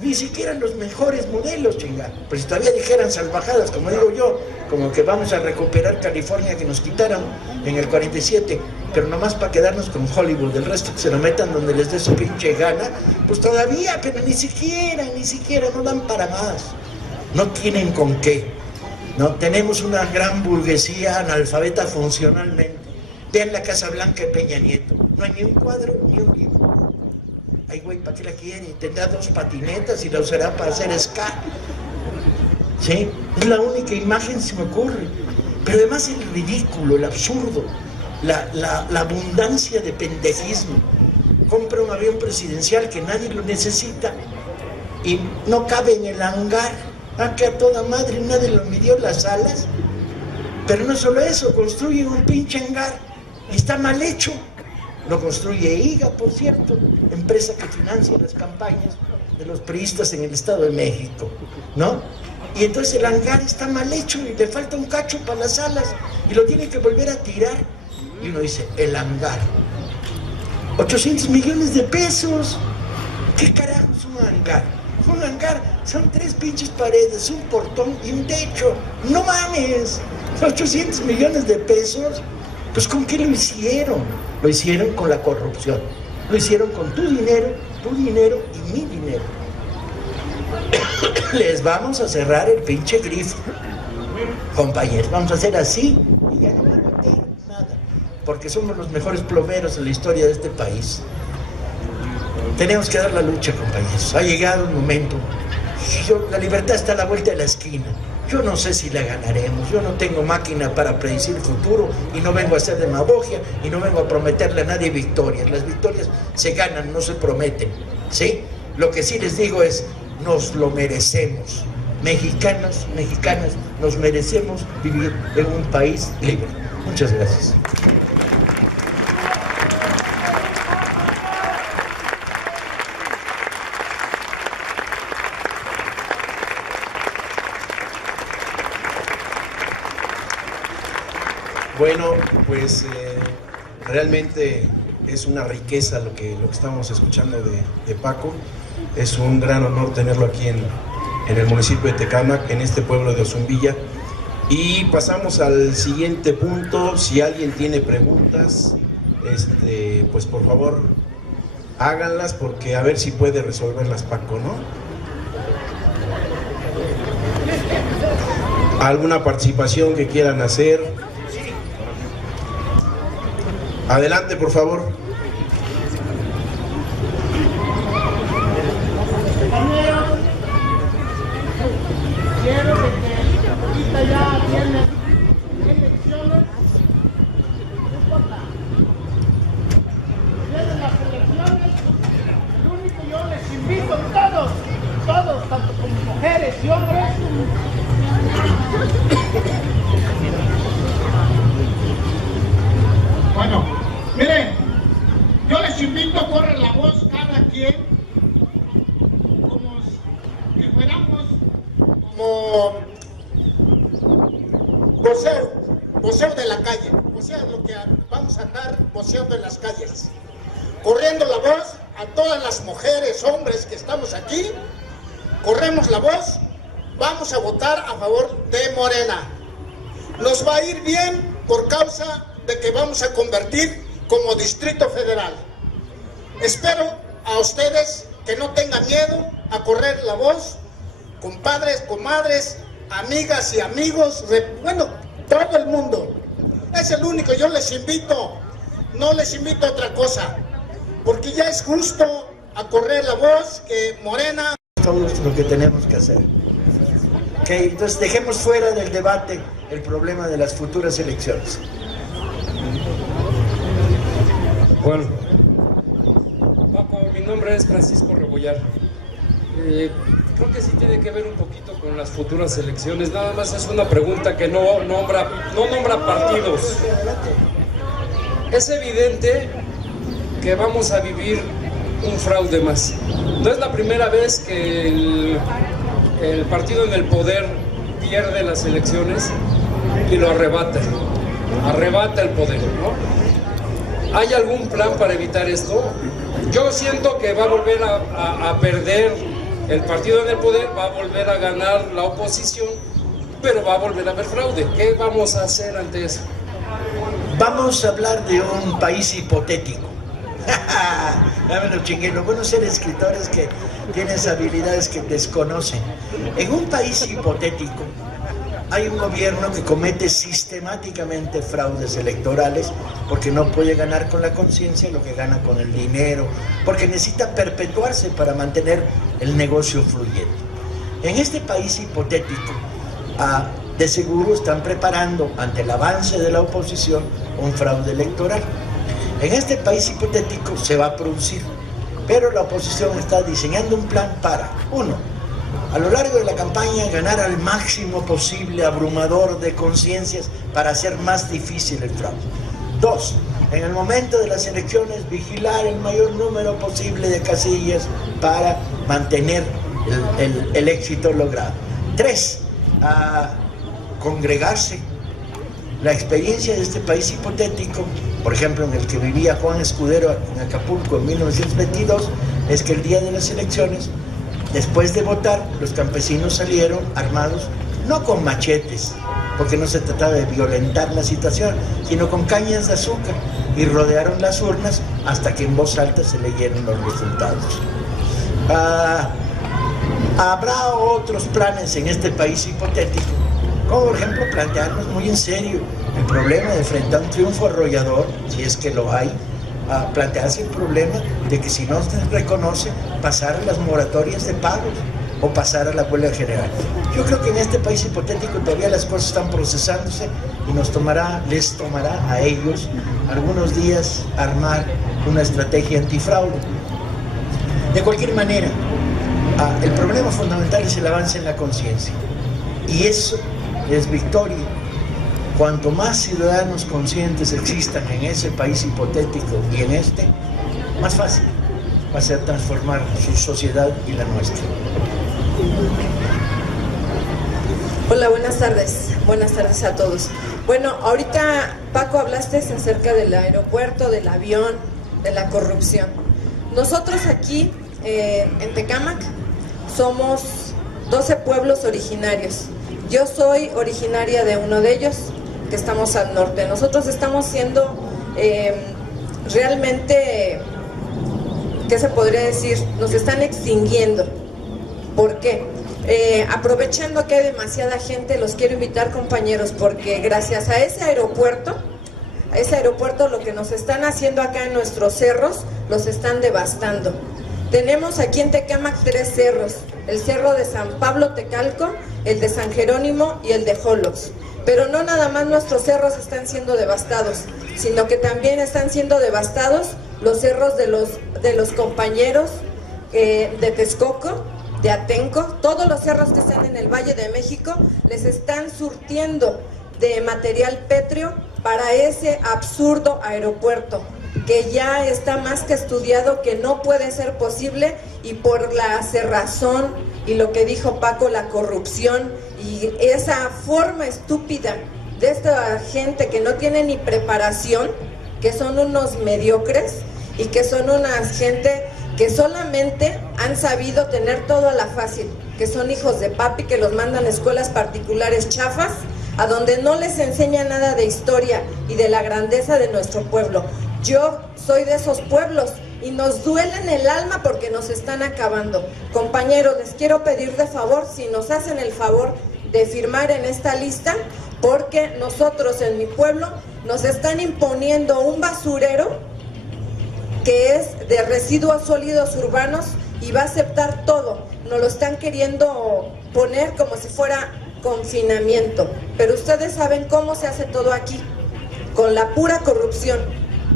Ni siquiera los mejores modelos, chinga. Pues si todavía dijeran salvajadas, como digo yo, como que vamos a recuperar California que nos quitaron en el 47, pero nomás para quedarnos con Hollywood, el resto que se lo metan donde les dé su pinche gana, pues todavía, pero ni siquiera, no dan para más. No tienen con qué. ¿no? Tenemos una gran burguesía analfabeta funcionalmente. Vean la Casa Blanca de Peña Nieto. No hay ni un cuadro ni un libro. Ay, güey, ¿para qué la quieren? Tendrá 2 patinetas y la usará para hacer ska. ¿Sí? Es la única imagen que se me ocurre. Pero además el ridículo, el absurdo, la abundancia de pendejismo. Compra un avión presidencial que nadie lo necesita y no cabe en el hangar. Que a toda madre nadie lo midió las alas. Pero no solo eso, construye un pinche hangar y está mal hecho. Lo construye IGA, por cierto, empresa que financia las campañas de los priistas en el Estado de México, ¿no? Y entonces el hangar está mal hecho y le falta un cacho para las alas y lo tiene que volver a tirar. Y uno dice, el hangar, 800 millones de pesos. ¿Qué carajo es un hangar? Un hangar son 3 pinches paredes, un portón y un techo. ¡No mames! 800 millones de pesos. Pues ¿con qué lo hicieron? Lo hicieron con la corrupción. Lo hicieron con tu dinero y mi dinero. Les vamos a cerrar el pinche grifo, compañeros. Vamos a hacer así y ya no van a meter nada. Porque somos los mejores plomeros en la historia de este país. Tenemos que dar la lucha, compañeros. Ha llegado un momento. La libertad está a la vuelta de la esquina. Yo no sé si la ganaremos. Yo no tengo máquina para predecir el futuro y no vengo a hacer demagogia y no vengo a prometerle a nadie victorias. Las victorias se ganan, no se prometen, ¿sí? Lo que sí les digo es, nos lo merecemos. Mexicanos, mexicanas, nos merecemos vivir en un país libre. Muchas gracias. Bueno, pues realmente es una riqueza lo que estamos escuchando de Paco. Es un gran honor tenerlo aquí en el municipio de Tecámac, en este pueblo de Ozumbilla. Y pasamos al siguiente punto. Si alguien tiene preguntas, pues por favor háganlas, porque a ver si puede resolverlas Paco, ¿no? ¿Alguna participación que quieran hacer? Adelante, por favor. Quiero que ahorita ya vienen elecciones, no importa. Vienen las elecciones, el único yo les invito todos, tanto como mujeres y hombres, bueno, miren, yo les invito a correr la voz cada quien, como que fuéramos como voceo de la calle, o sea, lo que vamos a andar voceando en las calles, corriendo la voz a todas las mujeres, hombres que estamos aquí, corremos la voz, vamos a votar a favor de Morena. Nos va a ir bien por causa de que vamos a convertir como Distrito Federal. Espero a ustedes que no tengan miedo a correr la voz, compadres, comadres, amigas y amigos, bueno, todo el mundo. Es el único, yo les invito, no les invito a otra cosa, porque ya es justo a correr la voz que Morena... Todo esto es lo que tenemos que hacer. Okay, entonces dejemos fuera del debate el problema de las futuras elecciones. Bueno, Paco, mi nombre es Francisco Rebollar. Creo que sí tiene que ver un poquito con las futuras elecciones. Nada más es una pregunta que no nombra partidos. Es evidente que vamos a vivir un fraude más. No es la primera vez que el partido en el poder pierde las elecciones y lo arrebata el poder, ¿no? ¿Hay algún plan para evitar esto? Yo siento que va a volver a perder el partido en el poder, va a volver a ganar la oposición, pero va a volver a haber fraude. ¿Qué vamos a hacer ante eso? Vamos a hablar de un país hipotético. Ya me lo chingué. Lo bueno es ser escritores que tienes habilidades que desconocen. En un país hipotético, hay un gobierno que comete sistemáticamente fraudes electorales porque no puede ganar con la conciencia lo que gana con el dinero, porque necesita perpetuarse para mantener el negocio fluyendo. En este país hipotético, de seguro están preparando ante el avance de la oposición un fraude electoral. En este país hipotético se va a producir, pero la oposición está diseñando un plan para, uno, a lo largo de la campaña ganar al máximo posible abrumador de conciencias para hacer más difícil el fraude. Dos, en el momento de las elecciones vigilar el mayor número posible de casillas para mantener el éxito logrado. Tres, congregarse. La experiencia de este país hipotético, por ejemplo en el que vivía Juan Escudero en Acapulco en 1922, es que el día de las elecciones, después de votar, los campesinos salieron armados, no con machetes, porque no se trataba de violentar la situación, sino con cañas de azúcar, y rodearon las urnas hasta que en voz alta se leyeron los resultados. Habrá otros planes en este país hipotético, como por ejemplo plantearnos muy en serio el problema de frente a un triunfo arrollador, si es que lo hay, plantearse el problema de que si no se reconoce, pasar a las moratorias de pagos o pasar a la huelga general. Yo creo que en este país hipotético todavía las cosas están procesándose y les tomará a ellos algunos días armar una estrategia antifraude. De cualquier manera, el problema fundamental es el avance en la conciencia, y eso es victoria. Cuanto más ciudadanos conscientes existan en ese país hipotético y en este, más fácil va a ser transformar su sociedad y la nuestra. Hola, buenas tardes a todos. Bueno, ahorita Paco hablaste acerca del aeropuerto, del avión, de la corrupción. Nosotros aquí en Tecámac somos 12 pueblos originarios. Yo soy originaria de uno de ellos, que estamos al norte. Nosotros estamos siendo realmente, ¿qué se podría decir? Nos están extinguiendo. ¿Por qué? Aprovechando que hay demasiada gente, los quiero invitar, compañeros, porque gracias a ese aeropuerto lo que nos están haciendo acá en nuestros cerros, los están devastando. Tenemos aquí en Tecámac 3 cerros, el cerro de San Pablo Tecalco, el de San Jerónimo y el de Jolox. Pero no nada más nuestros cerros están siendo devastados, sino que también están siendo devastados los cerros de los compañeros de Texcoco, de Atenco. Todos los cerros que están en el Valle de México les están surtiendo de material pétreo para ese absurdo aeropuerto, que ya está más que estudiado que no puede ser posible, y por la cerrazón y lo que dijo Paco, la corrupción y esa forma estúpida de esta gente que no tiene ni preparación, que son unos mediocres y que son una gente que solamente han sabido tener todo a la fácil, que son hijos de papi, que los mandan a escuelas particulares chafas, a donde no les enseña nada de historia y de la grandeza de nuestro pueblo. Yo soy de esos pueblos y nos duele en el alma porque nos están acabando. Compañeros, les quiero pedir de favor, si nos hacen el favor de firmar en esta lista, porque nosotros en mi pueblo nos están imponiendo un basurero que es de residuos sólidos urbanos y va a aceptar todo. Nos lo están queriendo poner como si fuera confinamiento, pero ustedes saben cómo se hace todo aquí, con la pura corrupción.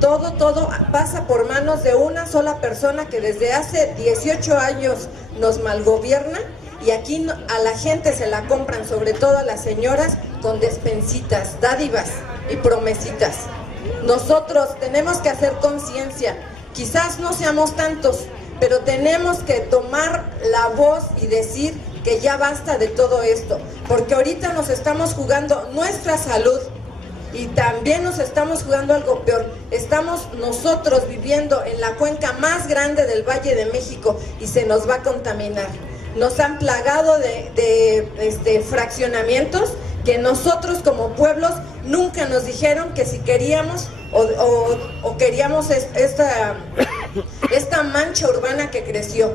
Todo pasa por manos de una sola persona que desde hace 18 años nos malgobierna, y aquí a la gente se la compran, sobre todo a las señoras, con despensitas, dádivas y promesitas. Nosotros tenemos que hacer conciencia, quizás no seamos tantos, pero tenemos que tomar la voz y decir que ya basta de todo esto, porque ahorita nos estamos jugando nuestra salud y también nos estamos jugando algo peor. Estamos nosotros viviendo en la cuenca más grande del Valle de México y se nos va a contaminar. Nos han plagado de fraccionamientos que nosotros como pueblos nunca nos dijeron que si queríamos o queríamos esta mancha urbana que creció.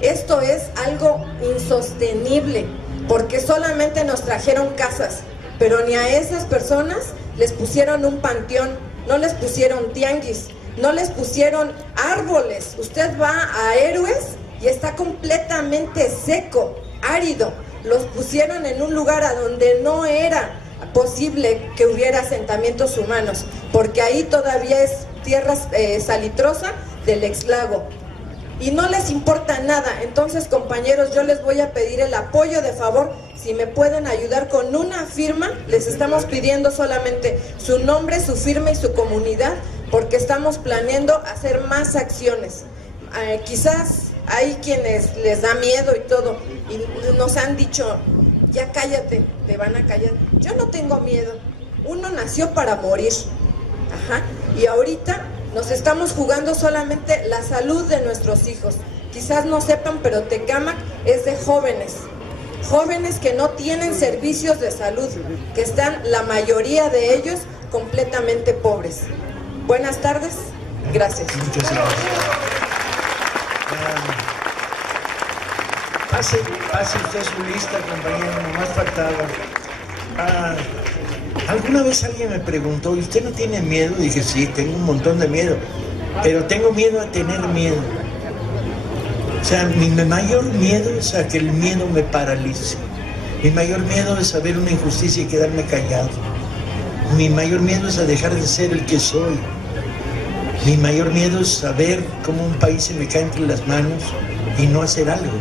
Esto es algo insostenible. porque solamente nos trajeron casas, pero ni a esas personas les pusieron un panteón, no les pusieron tianguis, no les pusieron árboles. Usted va a Héroes y está completamente seco, árido. Los pusieron en un lugar a donde no era posible que hubiera asentamientos humanos, porque ahí todavía es tierra salitrosa del exlago. Y no les importa nada. Entonces, compañeros, yo les voy a pedir el apoyo de favor. Si me pueden ayudar con una firma, les estamos pidiendo solamente su nombre, su firma y su comunidad, porque estamos planeando hacer más acciones. Quizás hay quienes les da miedo y todo, y nos han dicho, ya cállate, te van a callar. Yo no tengo miedo, uno nació para morir. Y ahorita nos estamos jugando solamente la salud de nuestros hijos. Quizás no sepan, pero Tecámac es de jóvenes. Jóvenes que no tienen servicios de salud, que están, la mayoría de ellos, completamente pobres. Buenas tardes, gracias. Muchas gracias. Pase usted su lista, compañero, nomás faltaba. Alguna vez alguien me preguntó, ¿y usted no tiene miedo? Dije, sí, tengo un montón de miedo, pero tengo miedo a tener miedo. O sea, mi mayor miedo es a que el miedo me paralice. Mi mayor miedo es a ver una injusticia y quedarme callado. Mi mayor miedo es a dejar de ser el que soy. Mi mayor miedo es saber cómo un país se me cae entre las manos y no hacer algo.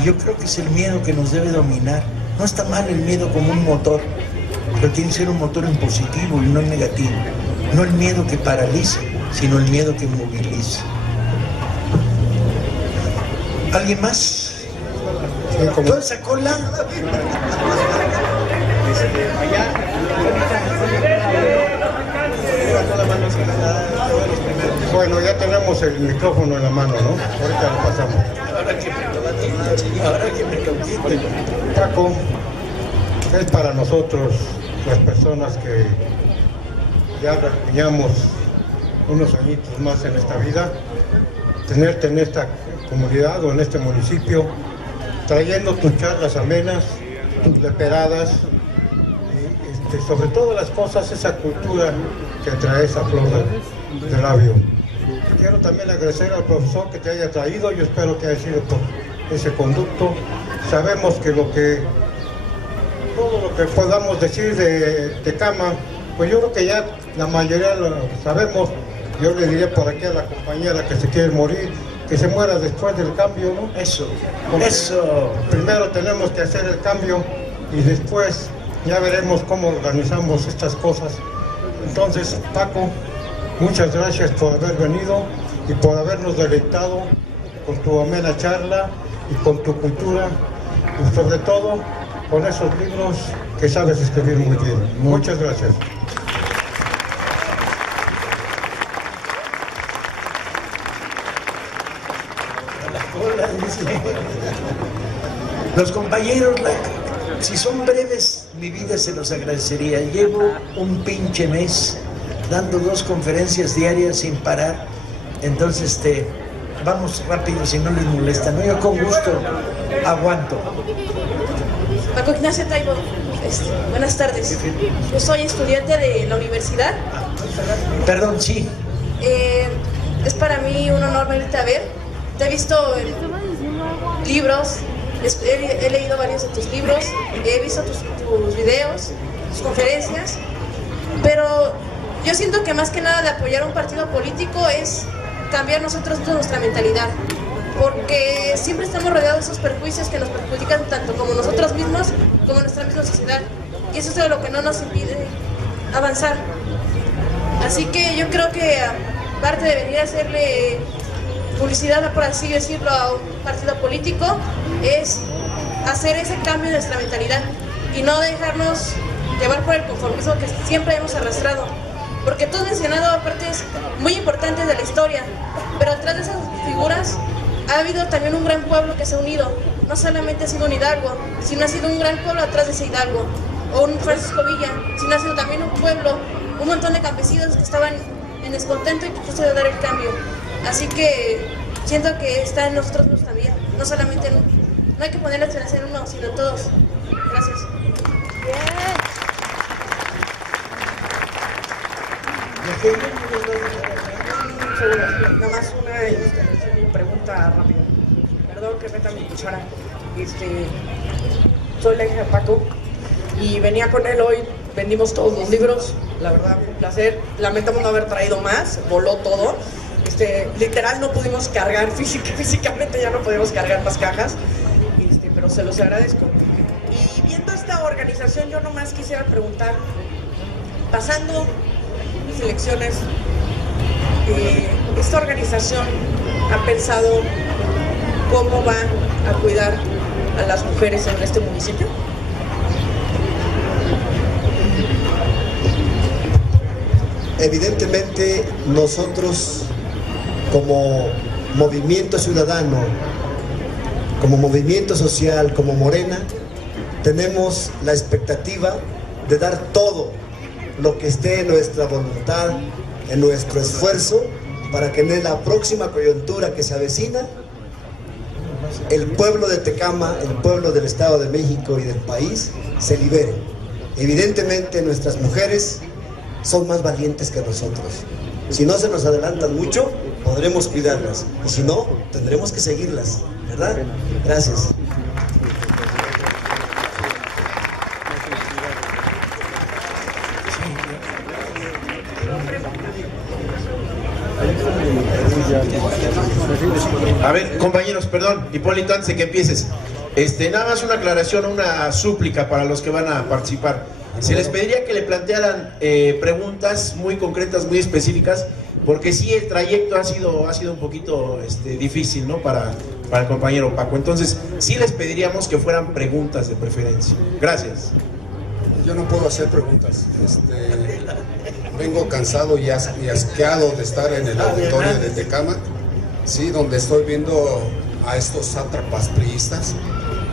Y yo creo que es el miedo que nos debe dominar. No está mal el miedo como un motor, pero tiene que ser un motor en positivo y no en negativo. No el miedo que paralice, sino el miedo que movilice. ¿Alguien más? ¿Toda esa cola? Bueno, ya tenemos el micrófono en la mano, ¿no? Ahorita lo pasamos. Ahora que me lo quiten. Paco, es para nosotros, las personas que ya recuñamos unos añitos más en esta vida, tenerte en esta comunidad o en este municipio, trayendo tus charlas amenas, tus leperadas, y sobre todas las cosas, esa cultura que trae esa flor de labio. Quiero también agradecer al profesor que te haya traído, yo espero que haya sido por ese conducto. Sabemos que todo lo que podamos decir de Tecámac, pues yo creo que ya la mayoría lo sabemos. Yo le diría por aquí a la compañera que se quiere morir, que se muera después del cambio, ¿no? Eso, porque eso. Primero tenemos que hacer el cambio y después ya veremos cómo organizamos estas cosas. Entonces, Paco, muchas gracias por haber venido y por habernos deleitado con tu amena charla y con tu cultura y sobre todo con esos libros que sabes escribir muy bien. Muchas gracias. Los compañeros, si son breves, mi vida se los agradecería. Llevo un pinche mes dando 2 conferencias diarias sin parar. Entonces, vamos rápido si no les molesta, ¿no? Yo con gusto aguanto. Paco Ignacio Taibo, buenas tardes. Yo soy estudiante de la universidad. Perdón, sí. Es para mí un honor venirte a ver. Te he visto en libros, he leído varios de tus libros, he visto tus videos, tus conferencias, pero yo siento que más que nada de apoyar a un partido político es cambiar nosotros nuestra mentalidad, porque siempre estamos rodeados de esos perjuicios que nos perjudican tanto como nosotros mismos como nuestra misma sociedad, y eso es lo que no nos impide avanzar. Así que yo creo que aparte de venir a hacerle publicidad, por así decirlo, a un partido político, es hacer ese cambio en nuestra mentalidad y no dejarnos llevar por el conformismo que siempre hemos arrastrado, porque tú has mencionado partes muy importantes de la historia, pero atrás de esas figuras ha habido también un gran pueblo que se ha unido. No solamente ha sido un hidalgo, sino ha sido un gran pueblo atrás de ese hidalgo, o un Francisco Villa, sino ha sido también un pueblo, un montón de campesinos que estaban en descontento y que quisieron dar el cambio. Así que siento que está en nosotros también, no solamente no hay que ponerle en uno, sino todos. Gracias. Nada más una pregunta rápida. Perdón que meta mi cuchara. Soy la hija de Paco y venía con él hoy. Vendimos todos los libros. La verdad fue un placer. Lamentamos no haber traído más. Voló todo. Literal no pudimos cargar físicamente, ya no podemos cargar más cajas. Pero se los agradezco. Y viendo esta organización, yo nomás quisiera preguntar, pasando las elecciones, esta organización ha pensado cómo va a cuidar a las mujeres en este municipio. Evidentemente nosotros como movimiento ciudadano, como movimiento social, como Morena, tenemos la expectativa de dar todo lo que esté en nuestra voluntad, en nuestro esfuerzo, para que en la próxima coyuntura que se avecina, el pueblo de Tecama, el pueblo del Estado de México y del país se libere. Evidentemente nuestras mujeres son más valientes que nosotros. Si no se nos adelantan mucho, podremos cuidarlas, y si no, tendremos que seguirlas, ¿verdad? Gracias. A ver, compañeros, perdón, Hipólito, antes de que empieces, nada más una aclaración, una súplica para los que van a participar. Se les pediría que le plantearan preguntas muy concretas, muy específicas, porque sí el trayecto ha sido un poquito difícil, ¿no? Para el compañero Paco. Entonces, sí les pediríamos que fueran preguntas de preferencia. Gracias. Yo no puedo hacer preguntas. Vengo cansado y asqueado de estar en el auditorio de Tecama, sí, donde estoy viendo a estos sátrapas priistas.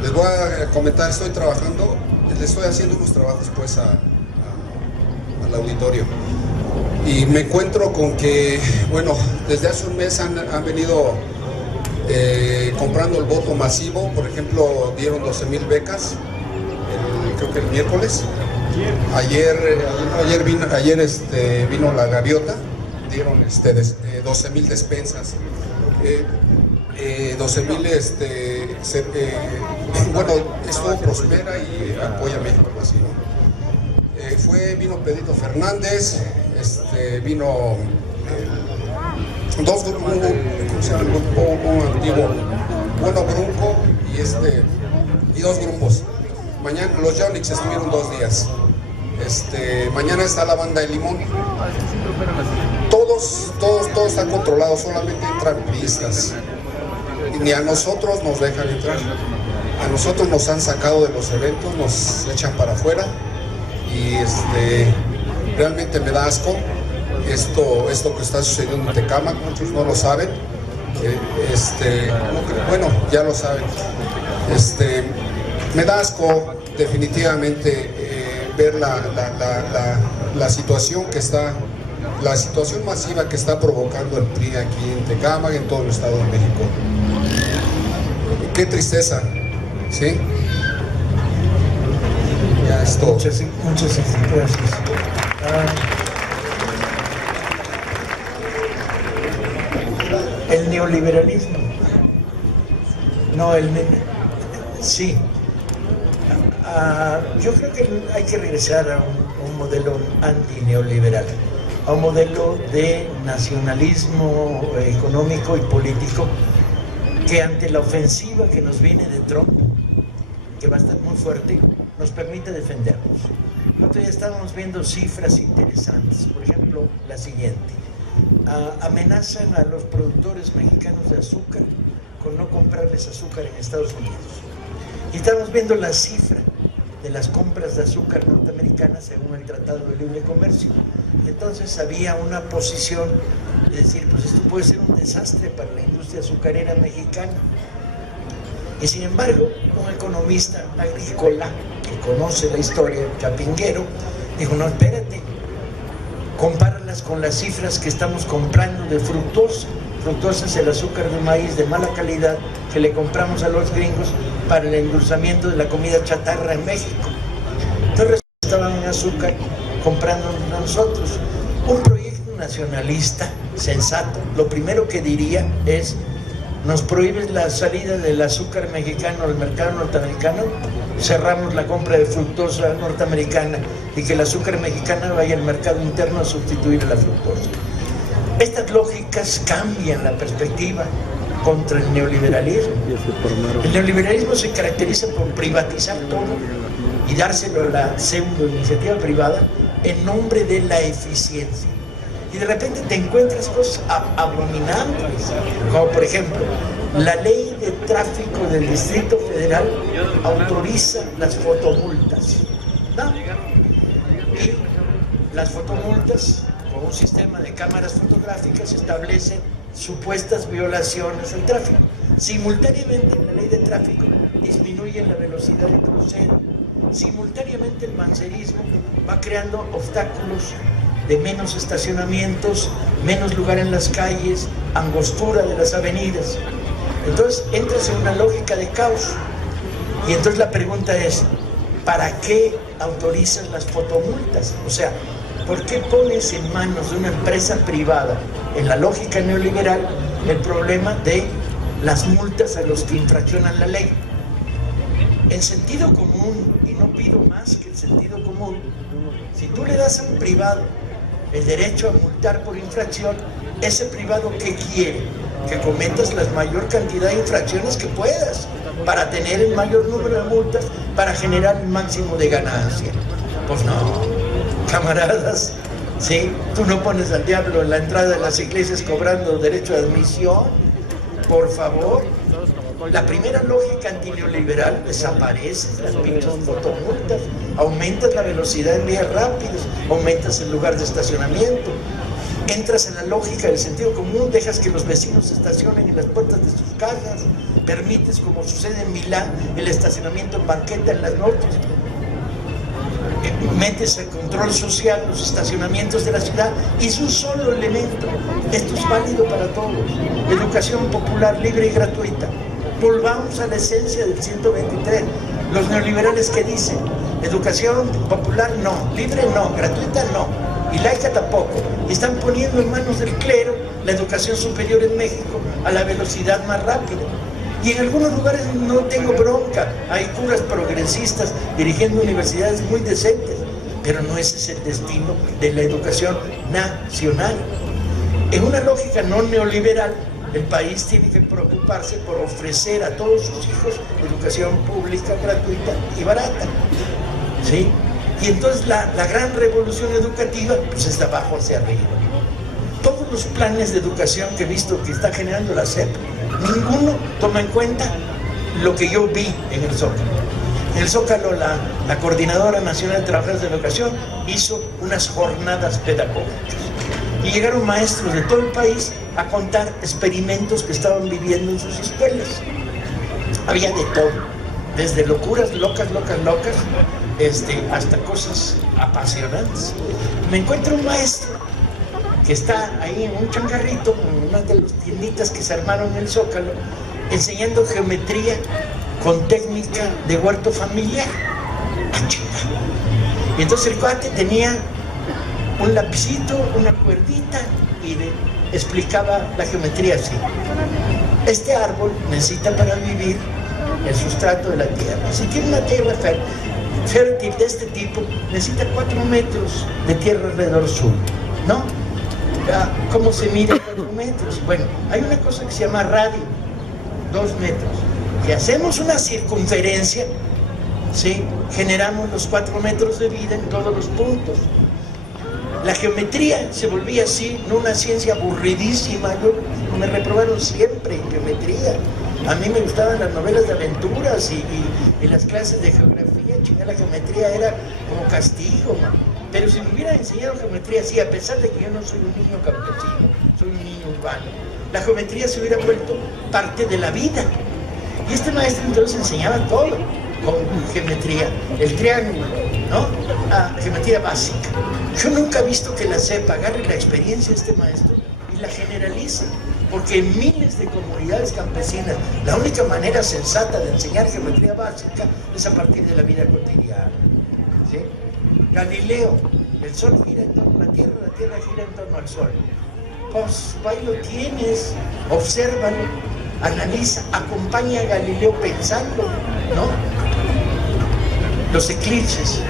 Les voy a comentar, estoy trabajando, les estoy haciendo unos trabajos pues al auditorio. Y me encuentro con que, bueno, desde hace un mes han venido comprando el voto masivo. Por ejemplo, dieron 12,000 becas, creo que el miércoles. Ayer vino la gaviota, dieron 12,000 despensas, 12,000, bueno, estuvo Prospera y Apoya México, algo así, ¿no? Vino Pedrito Fernández, vino dos grupos, ¿cómo se llama el grupo antiguo? Bueno, Brunco y dos grupos. Mañana los Yonix estuvieron 2 días. Mañana está la banda de Limón. Todo está controlado, solamente entran priistas. Y ni a nosotros nos dejan entrar. A nosotros nos han sacado de los eventos, nos echan para afuera. Y realmente me da asco esto que está sucediendo en Tecama. Muchos no lo saben. Bueno, ya lo saben. Me da asco definitivamente ver la situación que está, la situación masiva que está provocando el PRI aquí en Tecama y en todo el Estado de México. Qué tristeza, ¿sí? Ya es todo. Muchas gracias. El neoliberalismo. No, sí. Yo creo que hay que regresar a un modelo antineoliberal, a un modelo de nacionalismo económico y político que ante la ofensiva que nos viene de Trump, que va a estar muy fuerte, nos permite defendernos. Nosotros ya estábamos viendo cifras interesantes, por ejemplo, la siguiente. Amenazan a los productores mexicanos de azúcar con no comprarles azúcar en Estados Unidos. Y estamos viendo la cifra de las compras de azúcar norteamericanas según el Tratado de Libre Comercio. Entonces había una posición de decir, pues esto puede ser un desastre para la industria azucarera mexicana. Y sin embargo, un economista agrícola que conoce la historia, Chapinguero, dijo, no, espérate, compara compararlas con las cifras que estamos comprando de fructosa. Fructosa es el azúcar de maíz de mala calidad que le compramos a los gringos para el endulzamiento de la comida chatarra en México. Entonces estaban en azúcar comprando nosotros. Un proyecto nacionalista sensato, lo primero que diría es: nos prohíbes la salida del azúcar mexicano al mercado norteamericano, cerramos la compra de fructosa norteamericana y que el azúcar mexicana vaya al mercado interno a sustituir a la fructosa. Estas lógicas cambian la perspectiva contra el neoliberalismo. El neoliberalismo se caracteriza por privatizar todo y dárselo a la pseudo iniciativa privada en nombre de la eficiencia. Y de repente te encuentras cosas abominables, como por ejemplo, la ley de tráfico del Distrito Federal autoriza las fotomultas, ¿no? Y las fotomultas, con un sistema de cámaras fotográficas, establecen supuestas violaciones al tráfico. Simultáneamente, en la ley de tráfico disminuye la velocidad de crucero. Simultáneamente, el mancerismo va creando obstáculos de menos estacionamientos, menos lugar en las calles, angostura de las avenidas. Entonces entras en una lógica de caos. Y entonces la pregunta es: ¿para qué autorizas las fotomultas? O sea, ¿por qué pones en manos de una empresa privada, en la lógica neoliberal, el problema de las multas a los que infraccionan la ley? En sentido común, y no pido más que el sentido común, si tú le das a un privado el derecho a multar por infracción, ese privado, ¿qué quiere? Que cometas la mayor cantidad de infracciones que puedas para tener el mayor número de multas, para generar el máximo de ganancia. Pues no, camaradas, ¿sí? Tú no pones al diablo en la entrada de las iglesias cobrando derecho de admisión, por favor. La primera lógica antineoliberal: desaparece las pinches fotomultas, aumentas la velocidad en vías rápidas, aumentas el lugar de estacionamiento, entras en la lógica del sentido común, dejas que los vecinos se estacionen en las puertas de sus casas, permites, como sucede en Milán, el estacionamiento en banqueta en las noches, metes el control social, los estacionamientos de la ciudad, y es un solo elemento. Esto es válido para todos. Educación popular, libre y gratuita. Volvamos a la esencia del 123. Los neoliberales, ¿qué dicen? Educación popular no, libre no, gratuita no, y laica tampoco. Y están poniendo en manos del clero la educación superior en México a la velocidad más rápida. Y en algunos lugares no tengo bronca, hay curas progresistas dirigiendo universidades muy decentes, pero no ese es el destino de la educación nacional. En una lógica no neoliberal, el país tiene que preocuparse por ofrecer a todos sus hijos educación pública, gratuita y barata, ¿sí? Y entonces la gran revolución educativa pues es de abajo hacia arriba. Todos los planes de educación que he visto que está generando la SEP, ninguno toma en cuenta lo que yo vi en el Zócalo. En el Zócalo la Coordinadora Nacional de Trabajadores de Educación hizo unas jornadas pedagógicas. Y llegaron maestros de todo el país a contar experimentos que estaban viviendo en sus escuelas. Había de todo, desde locuras locas, hasta cosas apasionantes. Me encuentro un maestro que está ahí en un changarrito, en una de las tienditas que se armaron en el Zócalo, enseñando geometría con técnica de huerto familiar. Y entonces el cuate tenía un lapicito, una cuerdita, y le explicaba la geometría así: este árbol necesita para vivir el sustrato de la tierra. Si tiene una tierra fértil de este tipo, necesita 4 metros de tierra alrededor suyo, ¿no? ¿Cómo se mide 4 metros? Bueno, hay una cosa que se llama radio, 2 metros. Si hacemos una circunferencia, ¿sí?, generamos los 4 metros de vida en todos los puntos. La geometría se volvía así, no una ciencia aburridísima. Me reprobaron siempre en geometría. A mí me gustaban las novelas de aventuras y las clases de geografía. La geometría era como castigo, man. Pero si me hubieran enseñado geometría así, a pesar de que yo no soy un niño campesino, soy un niño urbano, la geometría se hubiera vuelto parte de la vida. Y este maestro entonces enseñaba todo con geometría, el triángulo, ¿no? geometría básica. Yo nunca he visto que la sepa, agarre la experiencia de este maestro y la generalice, porque en miles de comunidades campesinas la única manera sensata de enseñar geometría básica es a partir de la vida cotidiana, ¿sí? Galileo, el sol gira en torno a la tierra gira en torno al sol. Pues ahí lo tienes, obsérvalo, analiza, acompaña a Galileo pensando, ¿no? Los eclipses.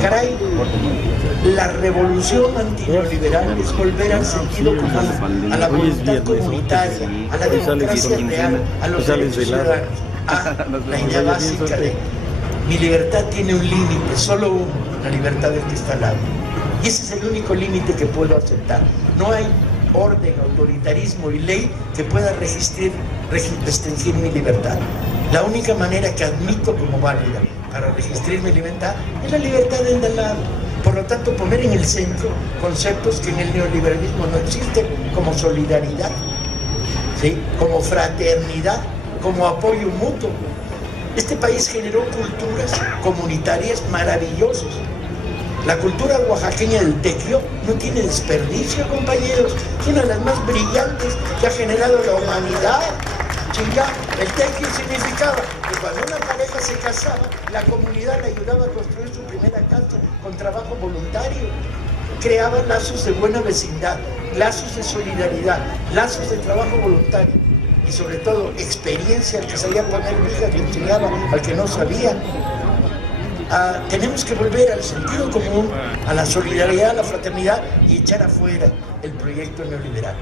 Caray, la revolución antineoliberal es volver al sentido común, a la voluntad comunitaria, a la democracia real, a los derechos ciudadanos, a la idea básica de mi libertad tiene un límite, solo uno, la libertad del que está al lado. Y ese es el único límite que puedo aceptar. No hay orden, autoritarismo y ley que pueda restringir mi libertad. La única manera que admito como válida para restringir mi libertad es la libertad del de al lado. Por lo tanto, poner en el centro conceptos que en el neoliberalismo no existen, como solidaridad, ¿sí? Como fraternidad, como apoyo mutuo. Este país generó culturas comunitarias maravillosas. La cultura oaxaqueña del tequio no tiene desperdicio, compañeros. Es una de las más brillantes que ha generado la humanidad. Chinga, el tequio significaba que cuando una pareja se casaba, la comunidad le ayudaba a construir su primera casa con trabajo voluntario. Creaba lazos de buena vecindad, lazos de solidaridad, lazos de trabajo voluntario. Y sobre todo, experiencia al que sabía poner vigas, que enseñaba al que no sabía. Tenemos que volver al sentido común, a la solidaridad, a la fraternidad y echar afuera el proyecto neoliberal.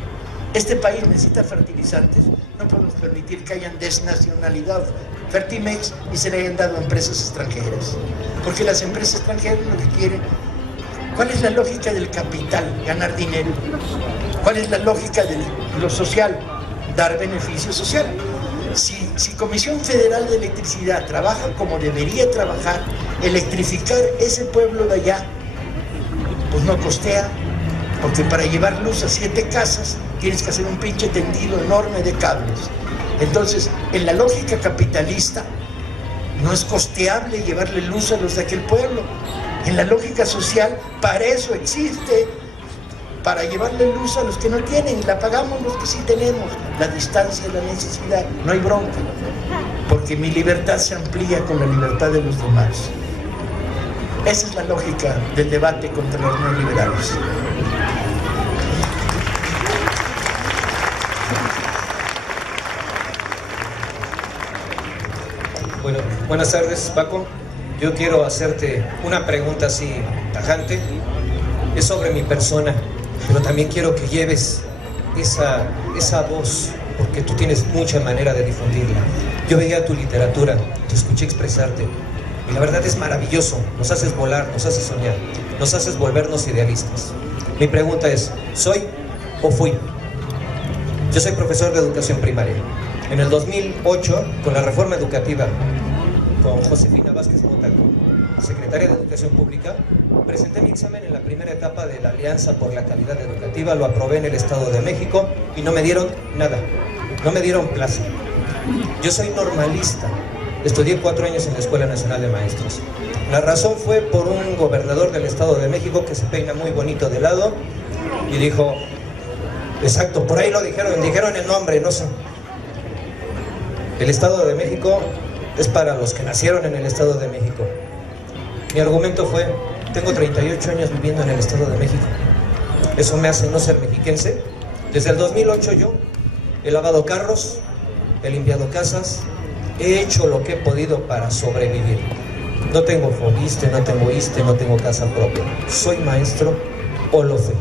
Este país necesita fertilizantes. No podemos permitir que hayan desnacionalidad Fertimex y se le hayan dado a empresas extranjeras. Porque las empresas extranjeras lo que quieren... ¿Cuál es la lógica del capital? Ganar dinero. ¿Cuál es la lógica de lo social? Dar beneficio social. Si Comisión Federal de Electricidad trabaja como debería trabajar, electrificar ese pueblo de allá, pues no costea, porque para llevar luz a 7 casas tienes que hacer un pinche tendido enorme de cables. Entonces, en la lógica capitalista, no es costeable llevarle luz a los de aquel pueblo. En la lógica social, para eso existe, para llevarle luz a los que no tienen, la pagamos los que sí tenemos. La distancia y la necesidad, no hay bronca, porque mi libertad se amplía con la libertad de los demás. Esa es la lógica del debate contra los neoliberales. Bueno, buenas tardes, Paco. Yo quiero hacerte una pregunta así tajante. Es sobre mi persona, pero también quiero que lleves esa voz, porque tú tienes mucha manera de difundirla. Yo veía tu literatura, te escuché expresarte, y la verdad es maravilloso. Nos haces volar, nos haces soñar, nos haces volvernos idealistas. Mi pregunta es, ¿soy o fui? Yo soy profesor de educación primaria. En el 2008, con la reforma educativa, con Josefina Vázquez Mota, secretaria de Educación Pública, presenté mi examen en la primera etapa de la Alianza por la Calidad Educativa, lo aprobé en el Estado de México y no me dieron nada, no me dieron plaza. Yo soy normalista, estudié 4 años en la Escuela Nacional de Maestros. La razón fue por un gobernador del Estado de México que se peina muy bonito de lado y dijo, exacto, por ahí lo dijeron el nombre, no sé. El Estado de México es para los que nacieron en el Estado de México. Mi argumento fue, tengo 38 años viviendo en el Estado de México. Eso me hace no ser mexiquense. Desde el 2008 yo he lavado carros, he limpiado casas, he hecho lo que he podido para sobrevivir. No tengo Fobiste, no tengo ISSSTE, no tengo casa propia. Soy maestro o lo fui.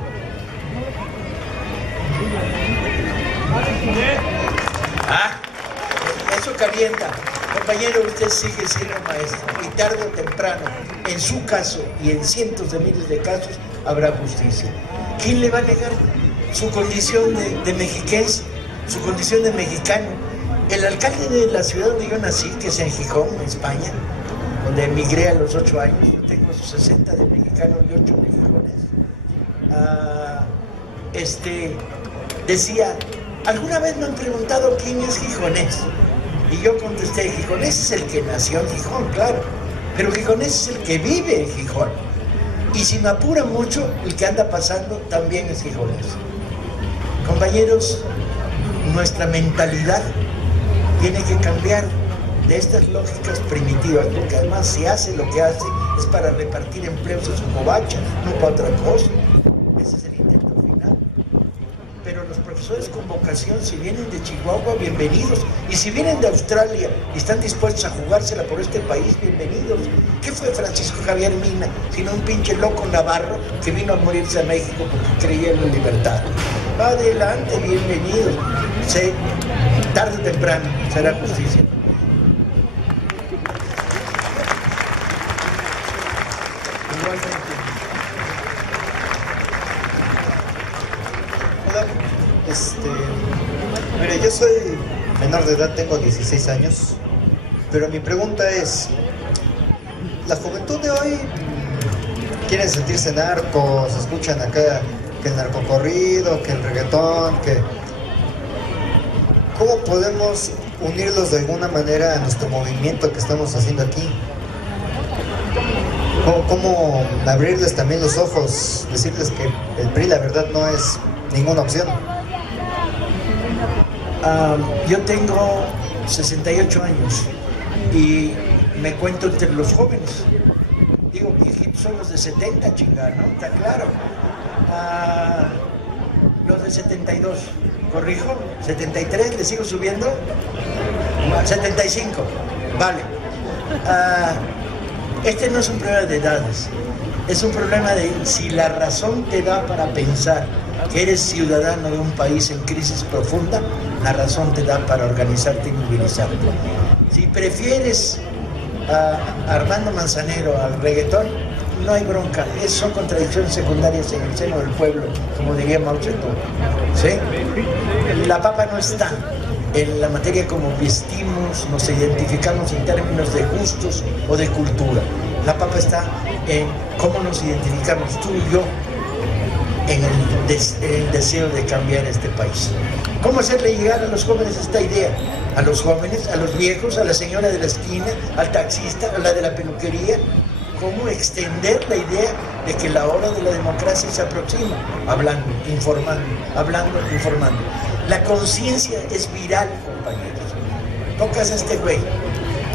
Eso calienta. Compañero, usted sigue siendo maestro y tarde o temprano, en su caso y en cientos de miles de casos, habrá justicia. ¿Quién le va a negar su condición de mexiquense, su condición de mexicano? El alcalde de la ciudad donde yo nací, que es en Gijón, en España, donde emigré a los 8 años, yo tengo 60 de mexicano y 8 de gijonés, decía, ¿alguna vez me han preguntado quién es gijonés? Y yo contesté, gijonés es el que nació en Gijón, claro, pero gijonés es el que vive en Gijón. Y si me apura mucho, el que anda pasando también es gijonés. Compañeros, nuestra mentalidad tiene que cambiar de estas lógicas primitivas, porque además si hace lo que hace es para repartir empleos en su covacha, no para otra cosa. Ese es el intento final. Pero los profesores con vocación, si vienen de Chihuahua, bienvenidos. Y si vienen de Australia y están dispuestos a jugársela por este país, bienvenidos. ¿Qué fue Francisco Javier Mina, sino un pinche loco navarro que vino a morirse a México porque creía en la libertad? Adelante, bienvenidos. Sí, tarde o temprano será justicia. Hola, mire, yo soy menor de edad, tengo 16 años, pero mi pregunta es, la juventud de hoy quieren sentirse narcos, escuchan acá que el narcocorrido, que el reggaetón, que... ¿Cómo podemos unirlos de alguna manera a nuestro movimiento que estamos haciendo aquí? ¿Cómo abrirles también los ojos, decirles que el PRI la verdad no es ninguna opción? Yo tengo 68 años y me cuento entre los jóvenes. Digo, viejitos son los de 70, chingada, ¿no? Está claro. Los de 72, corrijo, 73, ¿le sigo subiendo? 75, vale. Este no es un problema de edades, es un problema de si la razón te da para pensar que eres ciudadano de un país en crisis profunda, la razón te da para organizarte y movilizarte. Si prefieres a Armando Manzanero al reggaetón, no hay bronca, son contradicciones secundarias en el seno del pueblo, como diría Mao Zedong, ¿sí? La papa no está en la materia como vestimos, nos identificamos en términos de gustos o de cultura. La papa está en cómo nos identificamos tú y yo en el deseo de cambiar este país. ¿Cómo hacerle llegar a los jóvenes esta idea? A los jóvenes, a los viejos, a la señora de la esquina, al taxista, a la de la peluquería. ¿Cómo extender la idea de que la hora de la democracia se aproxima? Hablando, informando, informando. La conciencia es viral, compañeros. Tocas a este güey.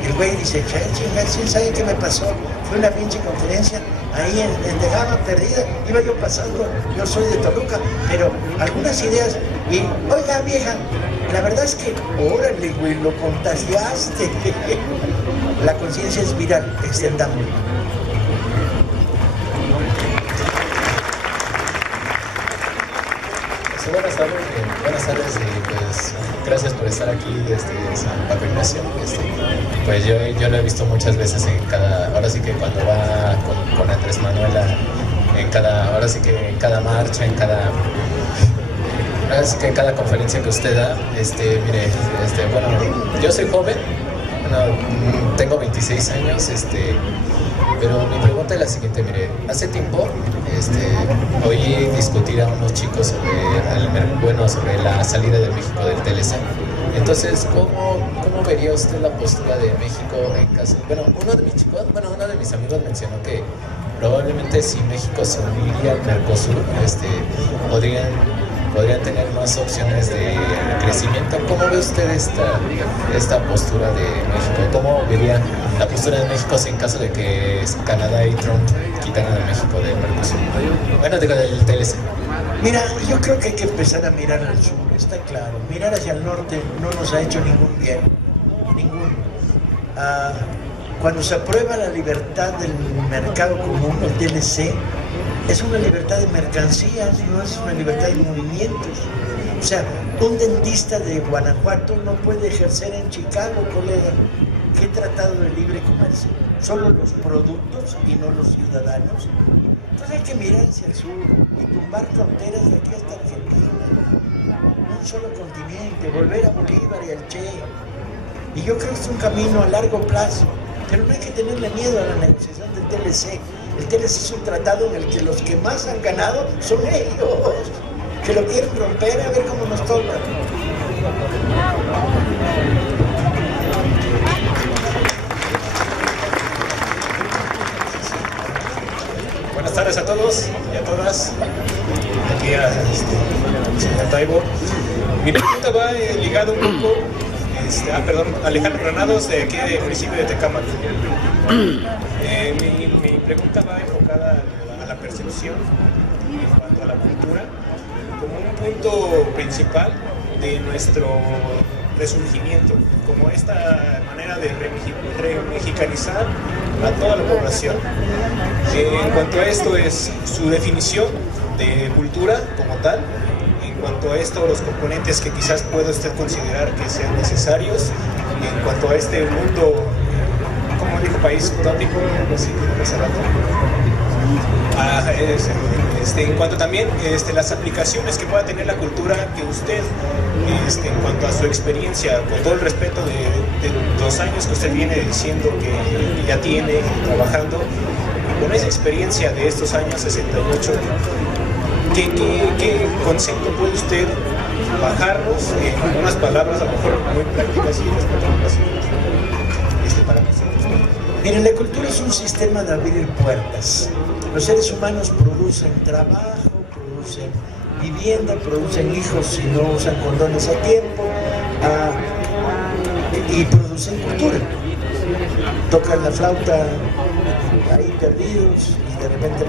El güey dice, ¿quién sabe qué me pasó? Fue una pinche conferencia ahí en Tejama, perdida. Iba yo pasando, yo soy de Toluca, pero algunas ideas. Y, oiga, vieja, la verdad es que, órale, güey, lo contagiaste. La conciencia es viral, extendámoslo. Buenas tardes y pues gracias por estar aquí desde San Paco Ignacio. Pues yo lo he visto muchas veces ahora sí que cuando va con Andrés Manuel ahora sí que en cada marcha, ahora sí que en cada conferencia que usted da, mire, bueno, yo soy joven, bueno, tengo 26 años, pero mi pregunta es la siguiente, mire, hace tiempo oí discutir a unos chicos sobre la salida de México del TLC. Entonces, ¿cómo vería usted la postura de México en caso? Bueno, uno de mis amigos mencionó que probablemente si México se uniría al Mercosur, podrían tener más opciones de crecimiento. ¿Cómo ve usted esta postura de México? ¿Cómo vería la postura de México en caso de que Canadá y Trump quitaran a México del Mercosur? Bueno, digo, del TLC. Mira, yo creo que hay que empezar a mirar al sur, está claro. Mirar hacia el norte no nos ha hecho ningún bien, ninguno. Cuando se aprueba la libertad del mercado común, el TLC, es una libertad de mercancías, no es una libertad de movimientos. O sea, un dentista de Guanajuato no puede ejercer en Chicago, colega. ¿Qué tratado de libre comercio? Solo los productos y no los ciudadanos. Entonces hay que mirar hacia el sur y tumbar fronteras de aquí hasta Argentina. Un solo continente, volver a Bolívar y al Che. Y yo creo que es un camino a largo plazo. Pero no hay que tenerle miedo a la negociación del TLC. El TLC es un tratado en el que los que más han ganado son ellos, que lo quieren romper, a ver cómo nos toca. Buenas tardes a todos y a todas. Aquí a señor Taibo. Mi pregunta va ligada un poco, Alejandro Granados, de aquí del municipio de Tecámac. Mi pregunta va enfocada a la percepción en cuanto a la cultura como un punto principal de nuestro resurgimiento, como esta manera de remexicanizar a toda la población. En cuanto a esto, es su definición de cultura como tal. En cuanto a esto, los componentes que quizás pueda usted considerar que sean necesarios. En cuanto a este mundo, como dijo, país utópico, así que hace rato. En cuanto también las aplicaciones que pueda tener la cultura, que usted, en cuanto a su experiencia, con todo el respeto de los años que usted viene diciendo que ya tiene trabajando, con esa experiencia de estos años 68, ¿qué concepto puede usted bajarnos en unas palabras a lo mejor muy prácticas y respetables para nosotros? Miren, la cultura es un sistema de abrir puertas. Los seres humanos producen trabajo, producen vivienda, producen hijos si no usan condones a tiempo, y producen cultura. Tocan la flauta ahí perdidos y de repente